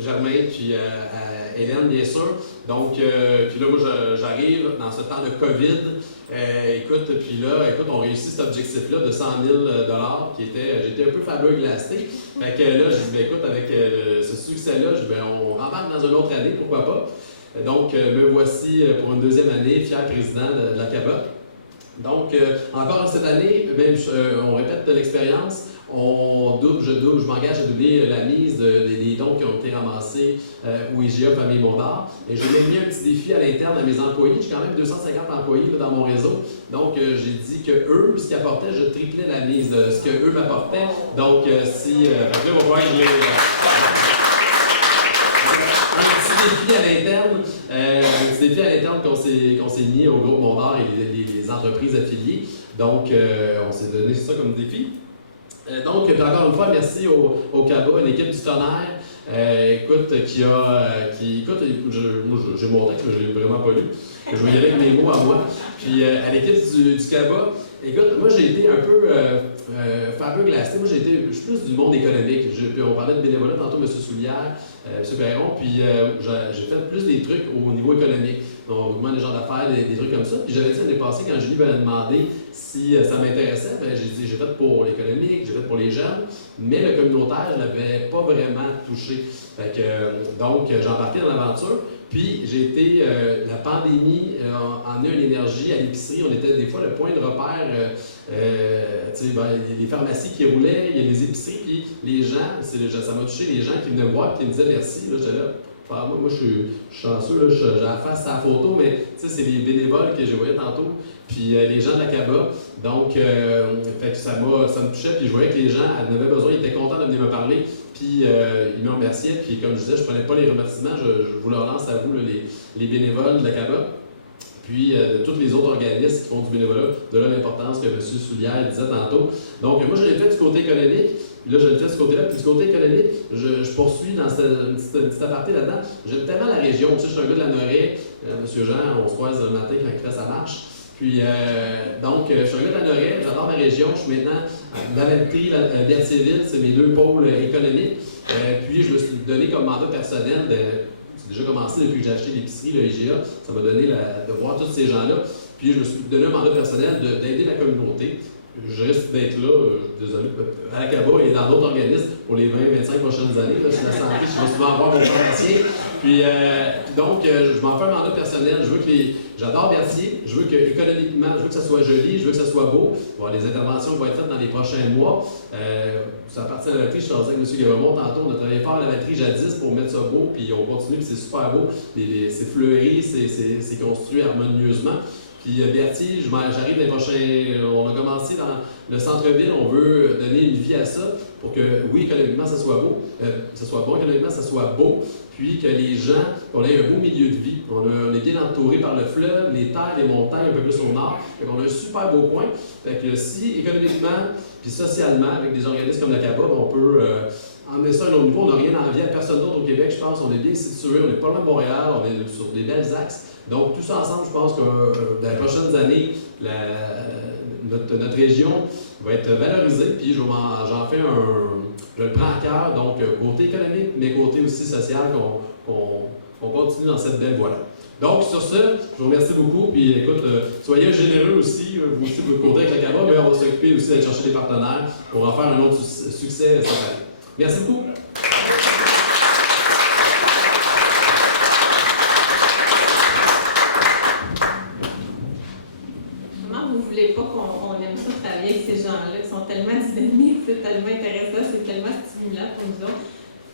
Germain, puis à Hélène, bien sûr. Donc, puis là, moi, j'arrive dans ce temps de COVID. Écoute, on réussit cet objectif-là de 100 000 j'étais un peu fabuleux glacé. Fait que là, j'ai dit, ben, écoute, avec ce succès-là, on rembarque dans une autre année, pourquoi pas. Donc, me voici pour une deuxième année, fier président de la CABA. Donc, encore cette année, même, on répète de l'expérience, je m'engage à doubler la mise des dons qui ont été ramassés au IGA Famille Mondard. Et je m'ai mis un petit défi à l'interne à mes employés. J'ai quand même 250 employés là, dans mon réseau. Donc, j'ai dit que eux, ce qu'ils apportaient, je triplais la mise de ce qu'eux m'apportaient. Donc, un petit défi à l'interne qu'on s'est mis au groupe Mondard et les entreprises affiliées. Donc, on s'est donné ça comme défi. Donc, encore une fois, merci au CABA, l'équipe du Tonnerre, j'ai mon texte, mais je ne l'ai vraiment pas lu. Je vais y aller avec mes mots à moi. Puis, à l'équipe du CABA, écoute, moi, j'ai été un peu glacé. Moi, je suis plus du monde économique. On parlait de bénévolat tantôt, M. Soulière, M. Perron, puis j'ai fait plus des trucs au niveau économique. Donc, moi, des gens d'affaires, des trucs comme ça. Puis j'avais dit l'année passée, quand Julie m'avait demandé si ça m'intéressait, ben, j'ai dit, j'ai fait pour l'économique, j'ai fait pour les jeunes, mais le communautaire, je ne l'avais pas vraiment touché. Fait que, donc, j'ai embarqué dans l'aventure. Puis, j'ai été, la pandémie en a une énergie à l'épicerie. On était des fois le point de repère. Les pharmacies qui roulaient, il y a les épiceries, puis les gens, ça m'a touché, les gens qui venaient me voir et qui me disaient merci. Là, j'étais là. Moi, je suis chanceux, là, j'ai la face à la photo, mais c'est les bénévoles que je voyais tantôt, puis les gens de la CABA. Donc, fait que ça me touchait, puis je voyais que les gens en avaient besoin, ils étaient contents de venir me parler. Puis ils me remerciaient, puis comme je disais, je ne prenais pas les remerciements, je vous le relance à vous, là, les bénévoles de la CABA, puis de tous les autres organismes qui font du bénévolat, de là l'importance que M. Soulière disait tantôt. Donc moi je l'ai fait du côté économique, puis là je le fais de ce côté-là, puis du côté économique, je poursuis dans une petite aparté là-dedans. J'aime tellement la région, tu sais, je suis un gars de la Noraie, M. Jean, on se croise le matin quand il fait sa marche. Puis, donc, je suis un gars de la Noraie, j'adore ma région, je suis maintenant dans la Berthierville, c'est mes 2 pôles économiques. Puis, je me suis donné comme mandat personnel, c'est déjà commencé depuis que j'ai acheté l'épicerie, le IGA, ça m'a donné de voir tous ces gens-là. Puis, je me suis donné un mandat personnel d'aider la communauté. Je risque d'être là, désolé, à la CABA et dans d'autres organismes pour les 20-25 prochaines années. Là, sur la santé, je vais souvent voir mon pharmacien. Puis, donc, je m'en fais un mandat personnel. Je veux que j'adore Berthier. Je veux que économiquement, je veux que ça soit joli, je veux que ça soit beau. Bon, les interventions vont être faites dans les prochains mois. Ça appartient à la batterie. Je te disais avec M. Guévremont tantôt, on a travaillé fort à la batterie jadis pour mettre ça beau, puis on continue, puis c'est super beau. C'est fleuri, c'est construit harmonieusement. Puis Berthier, j'arrive les prochains. On a commencé dans le centre-ville, on veut donner une vie à ça pour que, oui, économiquement, ça soit beau, ça soit bon, économiquement, ça soit beau, puis que les gens, qu'on ait un beau milieu de vie. On est bien entouré par le fleuve, les terres, les montagnes, un peu plus au nord. Fait qu'on a un super beau coin. Fait que si, économiquement, puis socialement, avec des organismes comme la CABA, on peut emmener ça à un autre niveau. On n'a rien à envier à personne d'autre au Québec, je pense. On est bien situé, on est pas loin de Montréal, on est sur des belles axes. Donc, tout ça ensemble, je pense que dans les prochaines années, notre région va être valorisée, puis j'en fais je le prends à cœur, donc côté économique, mais côté aussi social, qu'on continue dans cette belle voie-là. Donc, sur ce, je vous remercie beaucoup, puis écoute, soyez généreux aussi, vous aussi de votre côté avec la CABA, mais on va s'occuper aussi d'aller chercher des partenaires pour en faire un autre succès cette année. Merci beaucoup. Gens-là qui sont tellement dynamiques, c'est tellement intéressant, c'est tellement stimulant pour nous autres.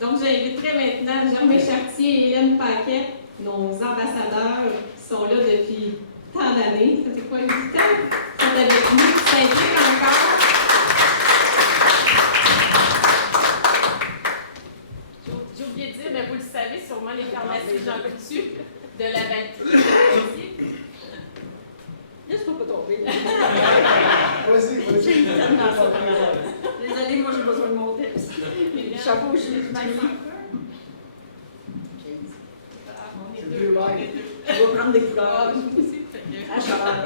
Donc, j'inviterai maintenant Germain Chartier et Hélène Paquet, nos ambassadeurs qui sont là depuis tant d'années. Ça fait quoi, 8 ans? Ils sont avec nous, qui s'impliquent encore. J'ai oublié de dire, mais vous le savez, sûrement les pharmacies Jean Coutu de la Valtrie. Juste pour pas tomber. Vas-y. Désolée, moi j'ai besoin de mon texte. Le chapeau, je m'en Je vais prendre des couleurs. À cheval.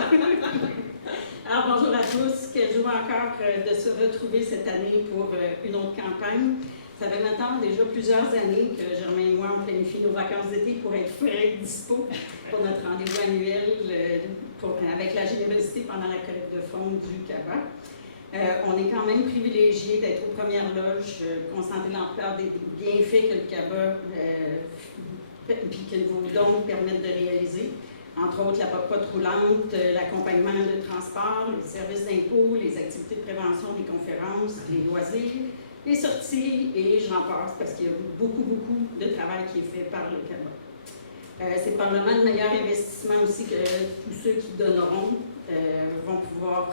Alors bonjour à tous. Quelle joie encore de se retrouver cette année pour une autre campagne. Ça fait maintenant déjà plusieurs années que Germain et moi on planifie nos vacances d'été pour être frais, dispo pour notre rendez-vous annuel avec la générosité pendant la collecte de fonds du CABA. On est quand même privilégié d'être aux premières loges, constater l'ampleur des bienfaits que le CABA puis que vos dons permettent de réaliser. Entre autres, la popote roulante, l'accompagnement de transport, les services d'impôt, les activités de prévention, les conférences, les loisirs, les sorties, et j'en passe parce qu'il y a beaucoup de travail qui est fait par le CABA. C'est probablement le meilleur investissement aussi que tous ceux qui donneront vont pouvoir,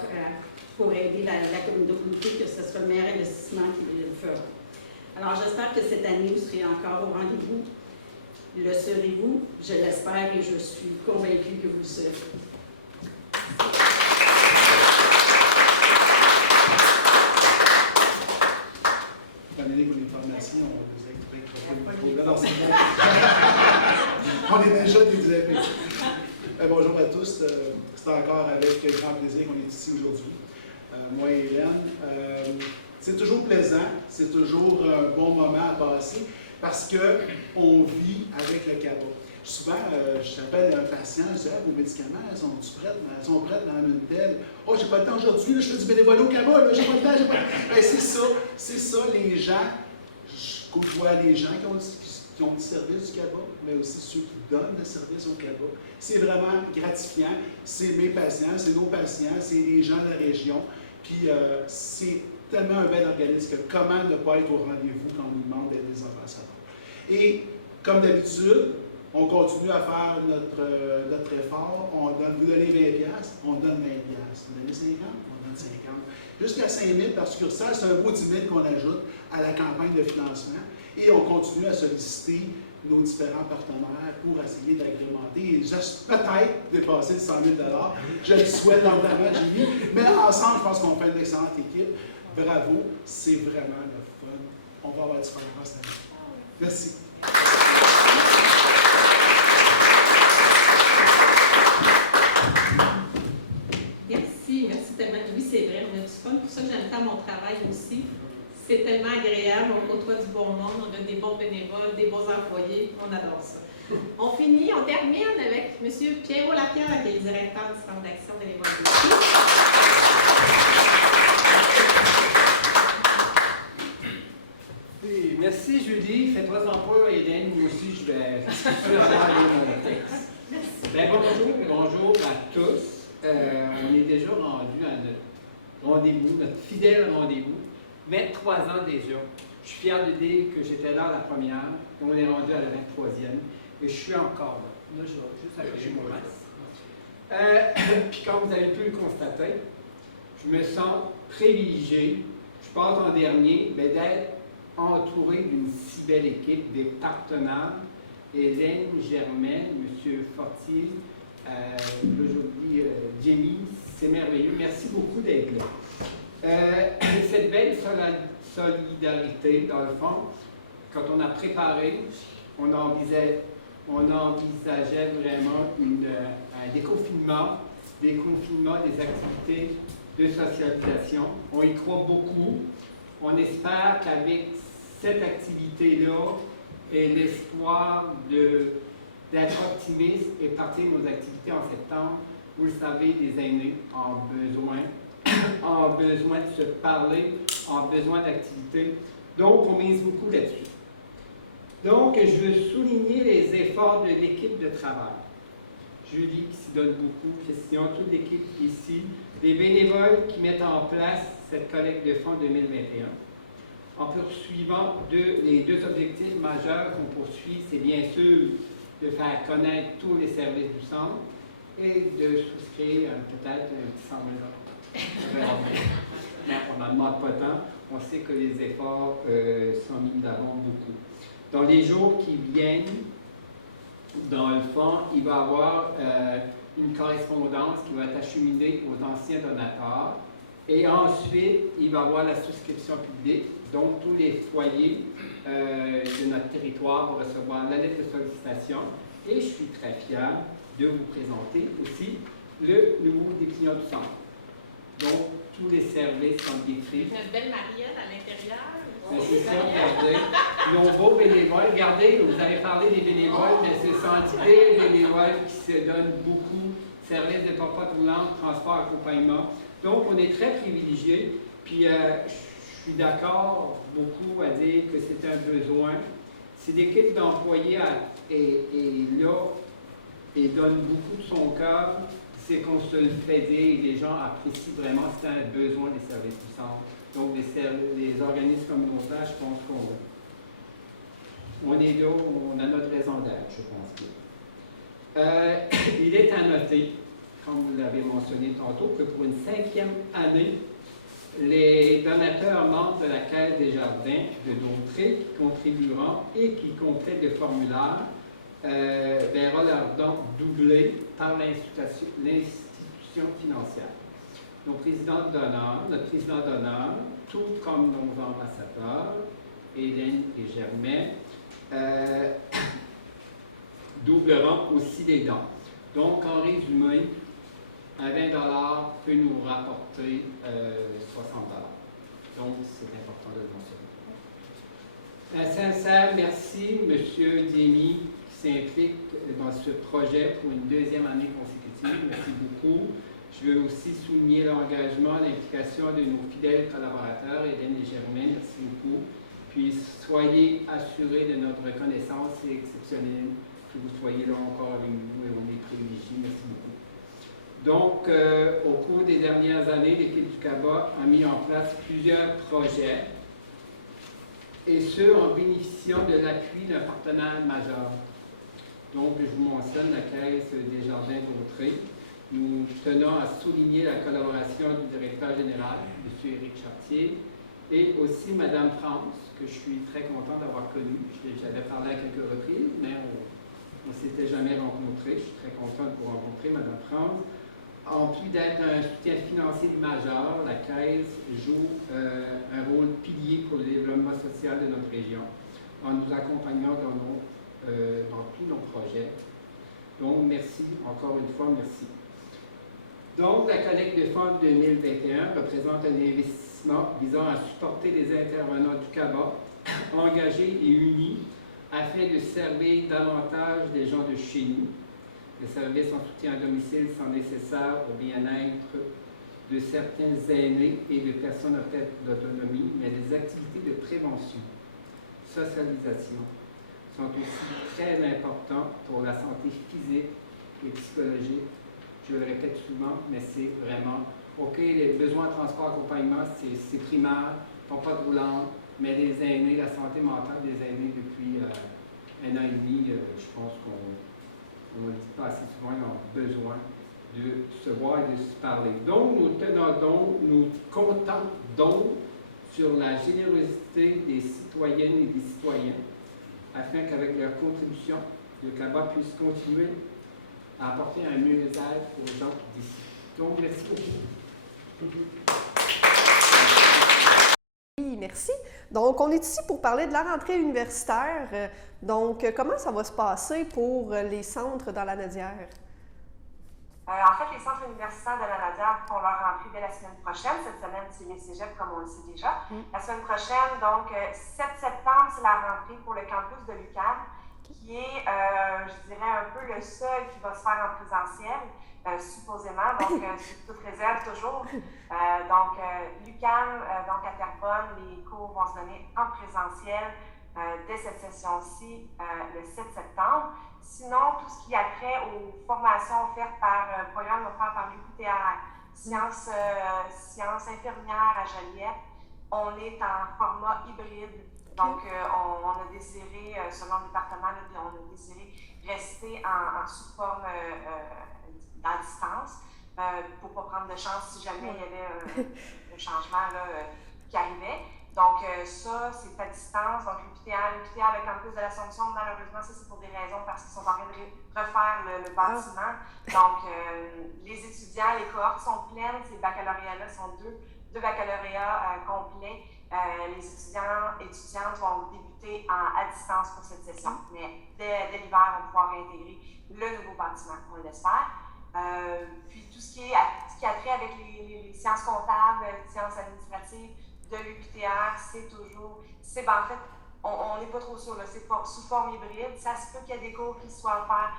pour aider la communauté, que ce sera le meilleur investissement qu'ils feront. Alors j'espère que cette année, vous serez encore au rendez-vous. Le serez-vous? Je l'espère et je suis convaincue que vous le serez. Pour les pharmacies, on est déjà des bonjour à tous. C'est encore avec grand plaisir qu'on est ici aujourd'hui. Moi et Hélène. C'est toujours plaisant, c'est toujours un bon moment à passer parce qu'on vit avec le CABA. Souvent, j'appelle un patient, je dis vos médicaments, sont-ils prêts? Elles sont prêtes, Mme une telle. Oh, j'ai pas le temps aujourd'hui, je fais du bénévolat au CABA, j'ai pas le temps, j'ai pas le temps. Ben, c'est ça, les gens. Je côtoie les gens qui ont le service du CABA, mais aussi ceux qui donnent le service au CABA. C'est vraiment gratifiant. C'est mes patients, c'est nos patients, c'est les gens de la région. Puis c'est tellement un bel organisme que comment ne pas être au rendez-vous quand on nous demande d'être des ambassadeurs. Et comme d'habitude, On continue à faire notre effort. Vous donnez 20$, on donne 20$. Vous donnez 50$, on donne 50$. Jusqu'à 5 000 par succursale, c'est un beau 10 000 qu'on ajoute à la campagne de financement. Et on continue à solliciter nos différents partenaires pour essayer d'agrémenter et peut-être dépasser le 100 000 $. Je le souhaite ardemment, Julie. Mais ensemble, je pense qu'on fait une excellente équipe. Bravo, c'est vraiment le fun. On va avoir du fun cette année. Merci. Merci tellement. Oui, c'est vrai, on a du fun. Pour ça que j'aime tant mon travail aussi. C'est tellement agréable, on côtoie du bon monde, on a des bons bénévoles, des bons employés, on adore ça. On termine avec M. Pierrot Lapierre, qui est le directeur du Centre d'action de l'évolution. Merci Julie, fais-toi en pas, Hélène, moi aussi je vais faire mon texte. Ben, bonjour à tous. On est déjà rendu à notre rendez-vous, notre fidèle rendez-vous. 23 ans déjà. Je suis fier de dire que j'étais là à la première, et on est rendu à la 23e, et je suis encore là. Là, je vais juste afficher mon masque. Puis comme vous avez pu le constater, je me sens privilégié, je passe en dernier, mais d'être entouré d'une si belle équipe, des partenaires, Hélène Germain, M. Fortier, là j'oublie Jamie, c'est merveilleux. Merci beaucoup d'être là. Cette belle solidarité, dans le fond, quand on a préparé, on envisageait vraiment un déconfinement des activités de socialisation. On y croit beaucoup. On espère qu'avec cette activité-là et l'espoir d'être optimiste et partir de nos activités en septembre, vous le savez, les aînés ont besoin de se parler, ont besoin d'activités. Donc, on mise beaucoup là-dessus. Donc, je veux souligner les efforts de l'équipe de travail. Julie qui s'y donne beaucoup, Christian, toute l'équipe ici, des bénévoles qui mettent en place cette collecte de fonds 2021. En poursuivant les deux objectifs majeurs qu'on poursuit, c'est bien sûr de faire connaître tous les services du centre et de souscrire peut-être un petit 100 000 $. Mais on n'en demande pas tant. On sait que les efforts sont mis d'avant beaucoup. Dans les jours qui viennent, dans le fond, il va y avoir une correspondance qui va être acheminée aux anciens donateurs. Et ensuite, il va y avoir la souscription publique. Donc, tous les foyers de notre territoire vont recevoir la lettre de sollicitation. Et je suis très fier de vous présenter aussi le nouveau déclinant du centre. Donc, tous les services sont décrits. Une belle mariette à l'intérieur. C'est ça, regardez. Nos beaux bénévoles. Regardez, vous avez parlé des bénévoles, mais c'est senti des bénévoles qui se donnent beaucoup. Services de papa roulante, transport, accompagnement. Donc, on est très privilégiés. Puis, je suis d'accord beaucoup à dire que c'est un besoin. Si l'équipe d'employés est là et donne beaucoup de son cœur, c'est qu'on se le fait dire et les gens apprécient vraiment c'est un besoin des services du centre. Donc, les organismes communautaires, je pense qu'on est là, on a notre raison d'être, je pense. Il est à noter, comme vous l'avez mentionné tantôt, que pour une 5e année, les donateurs membres de la Caisse des Jardins de Dautré qui contribueront et qui complètent le formulaire verra leur don doublé par l'institution financière. Notre président d'honneur, tout comme nos ambassadeurs, Hélène et Germain, doubleront aussi les dons. Donc, en résumé, un 20 $ peut nous rapporter 60 $. Donc, c'est important de le mentionner. Un sincère merci, M. Démy, qui s'implique dans ce projet pour une 2e année consécutive. Merci beaucoup. Je veux aussi souligner l'engagement, l'implication de nos fidèles collaborateurs, Hélène et Germain. Merci beaucoup. Puis, soyez assurés de notre reconnaissance exceptionnelle, que vous soyez là encore avec nous et on est privilégiés. Merci beaucoup. Donc, au cours des dernières années, l'équipe du CABA a mis en place plusieurs projets, et ce, en bénéficiant de l'appui d'un partenaire majeur. Donc, personne, la Caisse des Jardins d'Autrey. Nous tenons à souligner la collaboration du directeur général, M. Éric Chartier, et aussi Mme France, que je suis très content d'avoir connue. J'avais parlé à quelques reprises, mais on ne s'était jamais rencontrés. Je suis très content de vous rencontrer, Mme France. En plus d'être un soutien financier majeur, la Caisse joue un rôle pilier pour le développement social de notre région, en nous accompagnant dans tous nos projets. Donc, merci, encore une fois, merci. Donc, la collecte de fonds 2021 représente un investissement visant à supporter les intervenants du CABA, engagés et unis, afin de servir davantage des gens de chez nous. Les services en soutien à domicile sont nécessaires au bien-être de certains aînés et de personnes à perte d'autonomie, mais des activités de prévention, socialisation, sont aussi très importantes pour la santé physique et psychologique. Je le répète souvent, mais c'est vraiment OK, les besoins de transport accompagnement, c'est primaire, pas de roulant, mais les aînés, la santé mentale des aînés depuis 1 an et demi, je pense qu'on ne le dit pas assez souvent, ils ont besoin de se voir et de se parler. Donc, nous comptons donc sur la générosité des citoyennes et des citoyens, afin qu'avec leur contribution, le CABA puisse continuer à apporter un mieux-être aux gens d'ici. Donc, merci beaucoup. Oui, merci. Donc, on est ici pour parler de la rentrée universitaire. Donc, comment ça va se passer pour les centres dans la Nadière? En fait, les centres universitaires de la Nadière font leur rentrée dès la semaine prochaine. Cette semaine, c'est les cégeps, comme on le sait déjà. La semaine prochaine, donc, 7 septembre, c'est la rentrée pour le campus de l'UQAM, qui est, je dirais, un peu le seul qui va se faire en présentiel, supposément, donc c'est toute réserve toujours. Donc, l'UQAM, donc à Terrebonne, les cours vont se donner en présentiel dès cette session-ci, le 7 septembre. Sinon, tout ce qui a trait aux formations offertes par programme offert par l'UQTR, sciences infirmières à Joliette, on est en format hybride. Donc, on a désiré, selon le département, on a désiré rester en sous-forme à distance pour ne pas prendre de chance si jamais il y avait un changement qui arrivait. Donc, ça, c'est à distance. Donc, l'UQTR, le campus de l'Assomption, malheureusement, ça, c'est pour des raisons parce qu'ils sont en train de refaire le bâtiment. Donc, les étudiants, les cohortes sont pleines. Ces baccalauréats-là sont deux baccalauréats complets. Les étudiantes vont débuter à distance pour cette session. Mais dès l'hiver, on va pouvoir réintégrer le nouveau bâtiment, on l'espère. Puis, tout ce qui a trait avec les sciences comptables, les sciences administratives, de l'UQTR, en fait, on n'est pas trop sûr, c'est sous forme hybride. Ça se peut qu'il y ait des cours qui soient offerts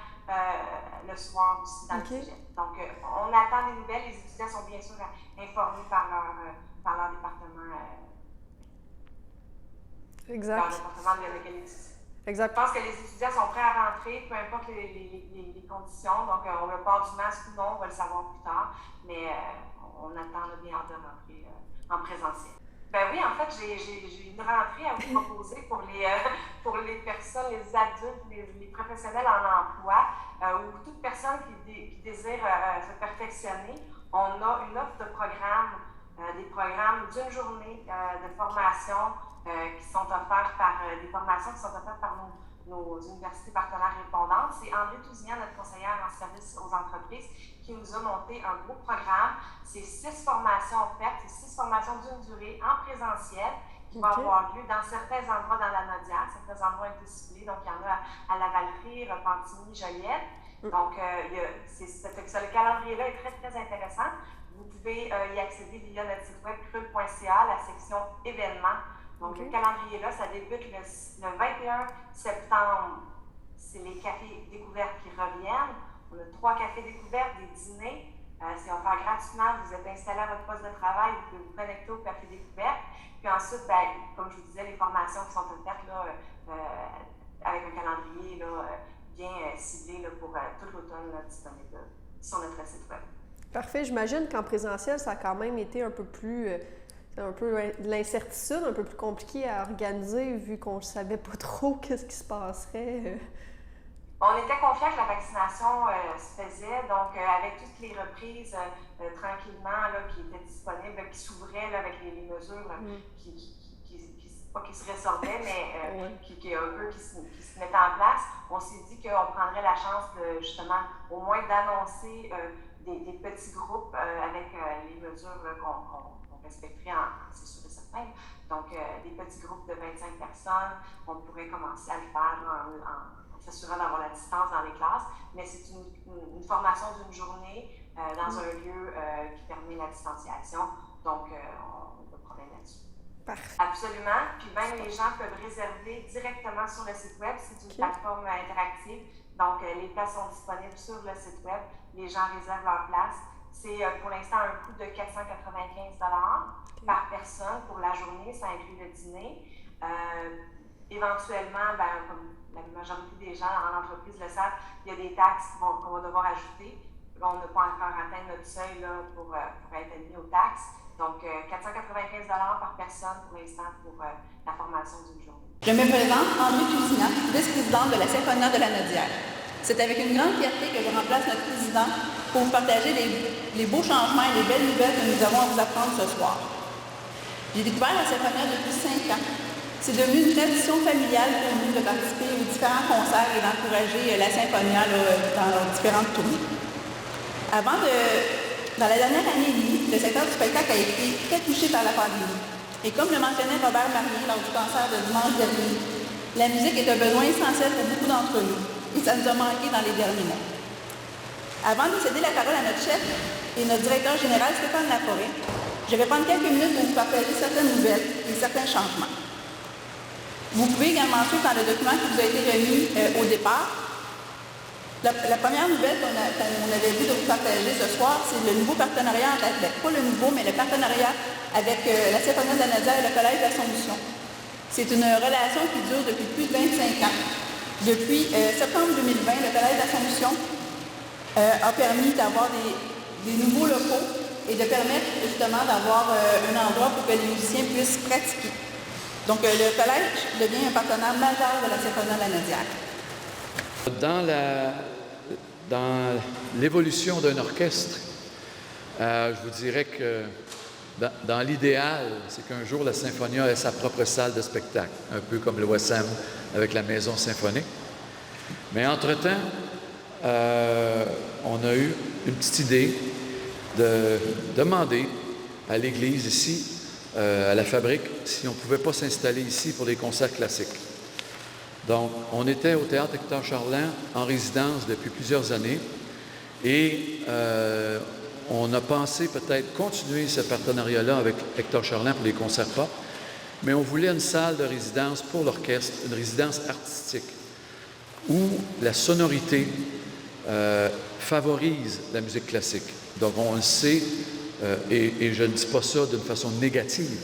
le soir aussi dans le sujet. Donc, on attend des nouvelles. Les étudiants sont bien sûr informés par leur département. Exact. Leur département de lequel ils étudient. Exact. Je pense que les étudiants sont prêts à rentrer, peu importe les conditions. Donc, on le port du masque ou non, on va le savoir plus tard. Mais on attend bien hâte de rentrer en présentiel. Ben oui, en fait, j'ai une rentrée à vous proposer pour les personnes, les adultes, les professionnels en emploi ou toute personne qui désire se perfectionner. On a une offre de programme, des programmes d'une journée de formation qui sont offerts par des formations qui sont offertes par nos universités partenaires répondantes. C'est André Tousignan, notre conseillère en service aux entreprises, qui nous a monté un gros programme. C'est 6 formations offertes, c'est 6 formations d'une durée en présentiel qui vont avoir lieu dans certains endroits dans la Nadière. Certains endroits ont été ciblés, donc il y en a à Lavaltrie, Repentigny, Joliette. Donc, le calendrier-là est très, très intéressant. Vous pouvez y accéder via notre site web crul.ca, la section événements. Donc, le calendrier-là, ça débute le 21 septembre. C'est les cafés découvertes qui reviennent. On a 3 cafés découvertes, des dîners. C'est offert gratuitement. Vous êtes installé à votre poste de travail, vous pouvez vous connecter au café découverte. Puis ensuite, comme je vous disais, les formations qui sont offertes avec un calendrier bien ciblé pour tout l'automne disponible sur notre site web. Parfait. J'imagine qu'en présentiel, ça a quand même été un peu plus... un peu de l'incertitude, un peu plus compliqué à organiser vu qu'on ne savait pas trop qu'est-ce qui se passerait. On était confiants que la vaccination se faisait, donc avec toutes les reprises tranquillement là, qui étaient disponibles, qui s'ouvraient là, avec les mesures pas qui se ressortaient, mais qui se mettaient en place, on s'est dit qu'on prendrait la chance de, justement au moins d'annoncer des petits groupes avec les mesures qu'on respecterait, c'est sûr et certain. Donc des petits groupes de 25 personnes, on pourrait commencer à le faire en s'assurant d'avoir la distance dans les classes, mais c'est une formation d'une journée dans un lieu qui permet la distanciation, donc on n'a pas de problème là-dessus. Parfait. Absolument, puis même les gens peuvent réserver directement sur le site web, c'est une plateforme interactive, donc les places sont disponibles sur le site web, les gens réservent leur place. C'est pour l'instant un coût de 495 $ par personne pour la journée, ça inclut le dîner. Éventuellement, comme la majorité des gens en entreprise le savent, il y a des taxes qu'on va devoir ajouter. On n'a pas encore atteint notre seuil là, pour être admis aux taxes. Donc, 495 $ par personne pour l'instant pour la formation d'une journée. Je me présente André Cuisinat, vice-présidente de la Symphonia de la Nodière. C'est avec une grande fierté que je remplace notre président pour vous partager les beaux changements et les belles nouvelles que nous avons à vous apprendre ce soir. J'ai découvert la Symphonia depuis 5 ans. C'est devenu une tradition familiale pour nous de participer aux différents concerts et d'encourager la Symphonia dans leurs différentes tournées. Dans la dernière année et demie, le secteur du spectacle a été très touché par la pandémie. Et comme le mentionnait Robert Marnier lors du concert de dimanche dernier, la musique est un besoin essentiel pour beaucoup d'entre nous. Et ça nous a manqué dans les derniers mois. Avant de céder la parole à notre chef et notre directeur général Stéphane Laforêt, je vais prendre quelques minutes pour vous partager certaines nouvelles et certains changements. Vous pouvez également suivre dans le document qui vous a été remis au départ. La première nouvelle qu'on avait vu de vous partager ce soir, c'est le nouveau partenariat entre pas le nouveau, mais le partenariat avec la Symphonia de la Nodière et le Collège d'Assomption. C'est une relation qui dure depuis plus de 25 ans. Depuis septembre 2020, le Collège d'Assomption a permis d'avoir des nouveaux locaux et de permettre justement d'avoir un endroit pour que les musiciens puissent pratiquer. Donc le Collège devient un partenaire majeur de la Symphonia de la Nodière. Dans l'évolution d'un orchestre, je vous dirais que dans l'idéal, c'est qu'un jour la Symphonia ait sa propre salle de spectacle, un peu comme le OSM avec la Maison symphonique. Mais entre-temps, on a eu une petite idée de demander à l'Église ici, à la Fabrique, si on ne pouvait pas s'installer ici pour les concerts classiques. Donc, on était au Théâtre Hector Charland en résidence depuis plusieurs années et on a pensé peut-être continuer ce partenariat-là avec Hector Charland pour les concerts pop, mais on voulait une salle de résidence pour l'orchestre, une résidence artistique, où la sonorité favorise la musique classique. Donc, on le sait, et je ne dis pas ça d'une façon négative,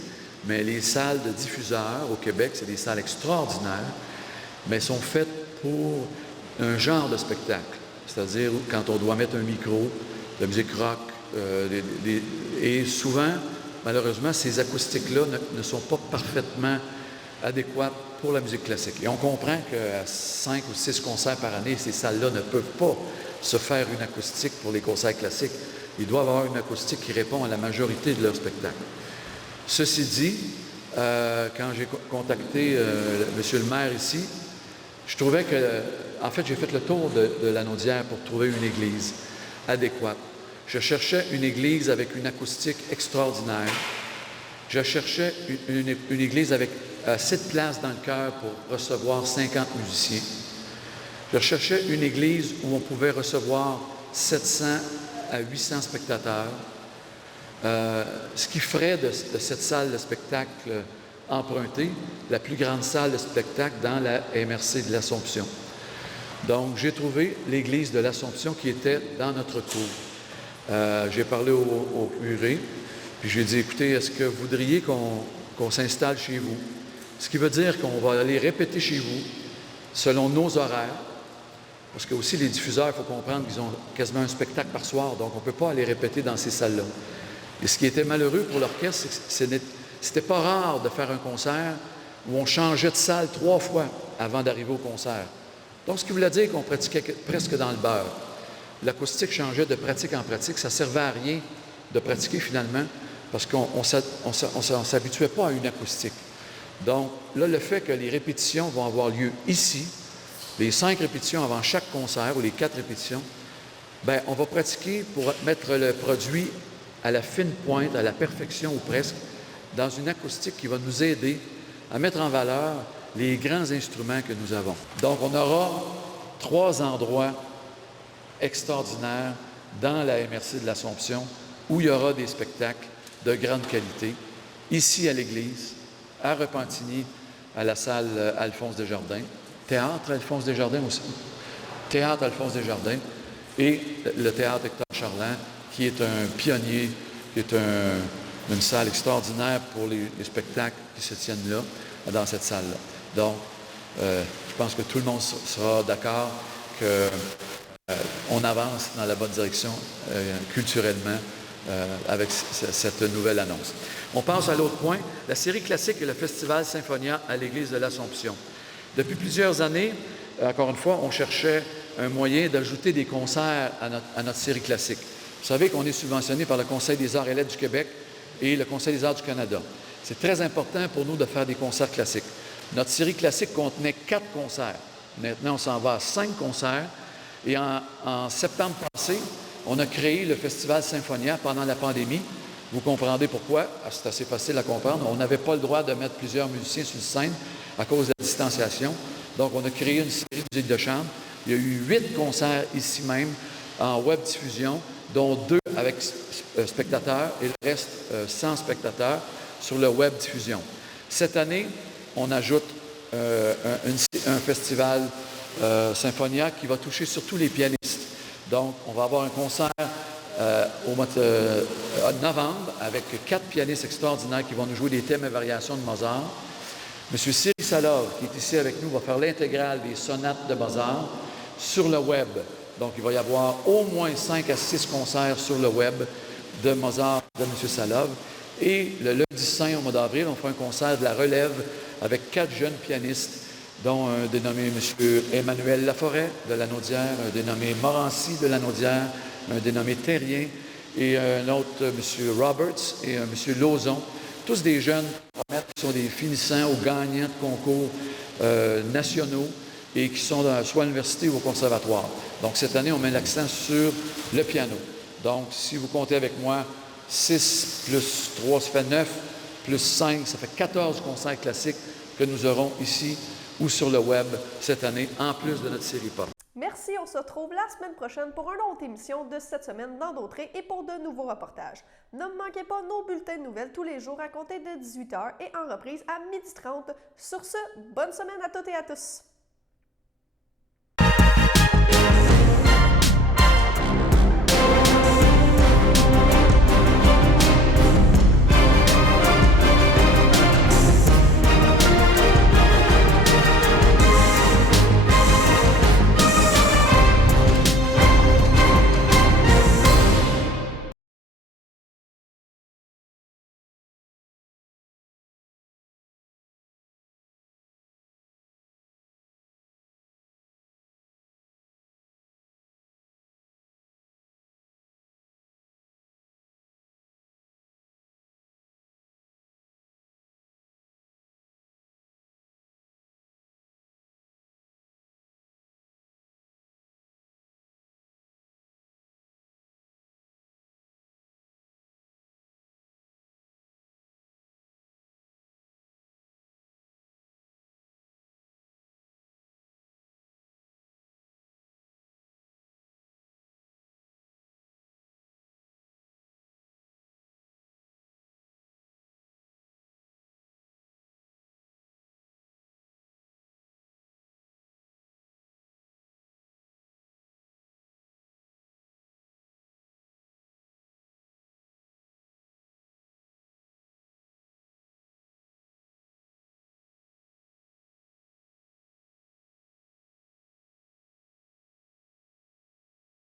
mais les salles de diffuseurs au Québec, c'est des salles extraordinaires, mais sont faites pour un genre de spectacle. C'est-à-dire quand on doit mettre un micro, de musique rock, et souvent, malheureusement, ces acoustiques-là ne sont pas parfaitement adéquates pour la musique classique. Et on comprend qu'à 5 ou 6 concerts par année, ces salles-là ne peuvent pas se faire une acoustique pour les concerts classiques. Ils doivent avoir une acoustique qui répond à la majorité de leurs spectacles. Ceci dit, quand j'ai contacté M. le maire ici, je trouvais que, en fait, j'ai fait le tour de la Nodière pour trouver une église adéquate. Je cherchais une église avec une acoustique extraordinaire. Je cherchais une église avec assez de place dans le chœur pour recevoir 50 musiciens. Je cherchais une église où on pouvait recevoir 700 à 800 spectateurs, ce qui ferait de cette salle de spectacle empruntée la plus grande salle de spectacle dans la MRC de l'Assomption. Donc, j'ai trouvé l'église de l'Assomption qui était dans notre cour. J'ai parlé au curé, puis j'ai dit, écoutez, est-ce que vous voudriez qu'on s'installe chez vous? Ce qui veut dire qu'on va aller répéter chez vous, selon nos horaires, parce que aussi les diffuseurs, il faut comprendre qu'ils ont quasiment un spectacle par soir, donc on ne peut pas aller répéter dans ces salles-là. Et ce qui était malheureux pour l'orchestre, c'est que c'était pas rare de faire un concert où on changeait de salle 3 fois avant d'arriver au concert. Donc, ce qui voulait dire qu'on pratiquait presque dans le beurre. L'acoustique changeait de pratique en pratique. Ça ne servait à rien de pratiquer finalement parce qu'on ne s'habituait pas à une acoustique. Donc, là, le fait que les répétitions vont avoir lieu ici, les 5 répétitions avant chaque concert ou les 4 répétitions, bien, on va pratiquer pour mettre le produit à la fine pointe, à la perfection ou presque, dans une acoustique qui va nous aider à mettre en valeur les grands instruments que nous avons. Donc, on aura 3 endroits extraordinaires dans la MRC de l'Assomption où il y aura des spectacles de grande qualité, ici à l'Église, à Repentigny, à la salle Alphonse Desjardins, théâtre Alphonse Desjardins aussi, théâtre Alphonse Desjardins, et le théâtre Hector Charland, qui est un pionnier, qui est une salle extraordinaire pour les spectacles qui se tiennent là, dans cette salle-là. Donc, je pense que tout le monde sera d'accord qu'on avance dans la bonne direction culturellement avec cette nouvelle annonce. On passe à l'autre point, la série classique et le festival Symphonia à l'Église de l'Assomption. Depuis plusieurs années, encore une fois, on cherchait un moyen d'ajouter des concerts à notre série classique. Vous savez qu'on est subventionné par le Conseil des arts et lettres du Québec et le Conseil des arts du Canada. C'est très important pour nous de faire des concerts classiques. Notre série classique contenait 4 concerts. Maintenant, on s'en va à 5 concerts. Et en septembre passé, on a créé le Festival Symphonia pendant la pandémie. Vous comprendrez pourquoi. C'est assez facile à comprendre. On n'avait pas le droit de mettre plusieurs musiciens sur scène à cause de la distanciation. Donc, on a créé une série de musique de chambre. Il y a eu 8 concerts ici même en web diffusion, dont 2 avec spectateurs et le reste sans spectateurs sur le web diffusion. Cette année, on ajoute un festival Symphonia qui va toucher surtout les pianistes. Donc, on va avoir un concert au mois de novembre avec 4 pianistes extraordinaires qui vont nous jouer des thèmes et variations de Mozart. M. Cyril Salov, qui est ici avec nous, va faire l'intégrale des sonates de Mozart sur le web. Donc, il va y avoir au moins 5 à 6 concerts sur le web de Mozart de M. Salov. Et le lundi saint, au mois d'avril, on fera un concert de la relève avec 4 jeunes pianistes, dont un dénommé M. Emmanuel Laforêt de la Naudière, un dénommé Morancy de la Naudière, un dénommé Terrien et un autre M. Roberts et un M. Lauzon. Tous des jeunes qui sont des finissants ou gagnants de concours nationaux et qui sont soit à l'université ou au conservatoire. Donc, cette année, on met l'accent sur le piano. Donc, si vous comptez avec moi, 6 plus 3, ça fait 9, plus 5, ça fait 14 concerts classiques que nous aurons ici ou sur le web cette année, en plus de notre série pop. Merci, on se retrouve la semaine prochaine pour une autre émission de cette semaine dans Dautré et pour de nouveaux reportages. Ne manquez pas nos bulletins de nouvelles tous les jours à compter de 18h et en reprise à 12h30. Sur ce, bonne semaine à toutes et à tous!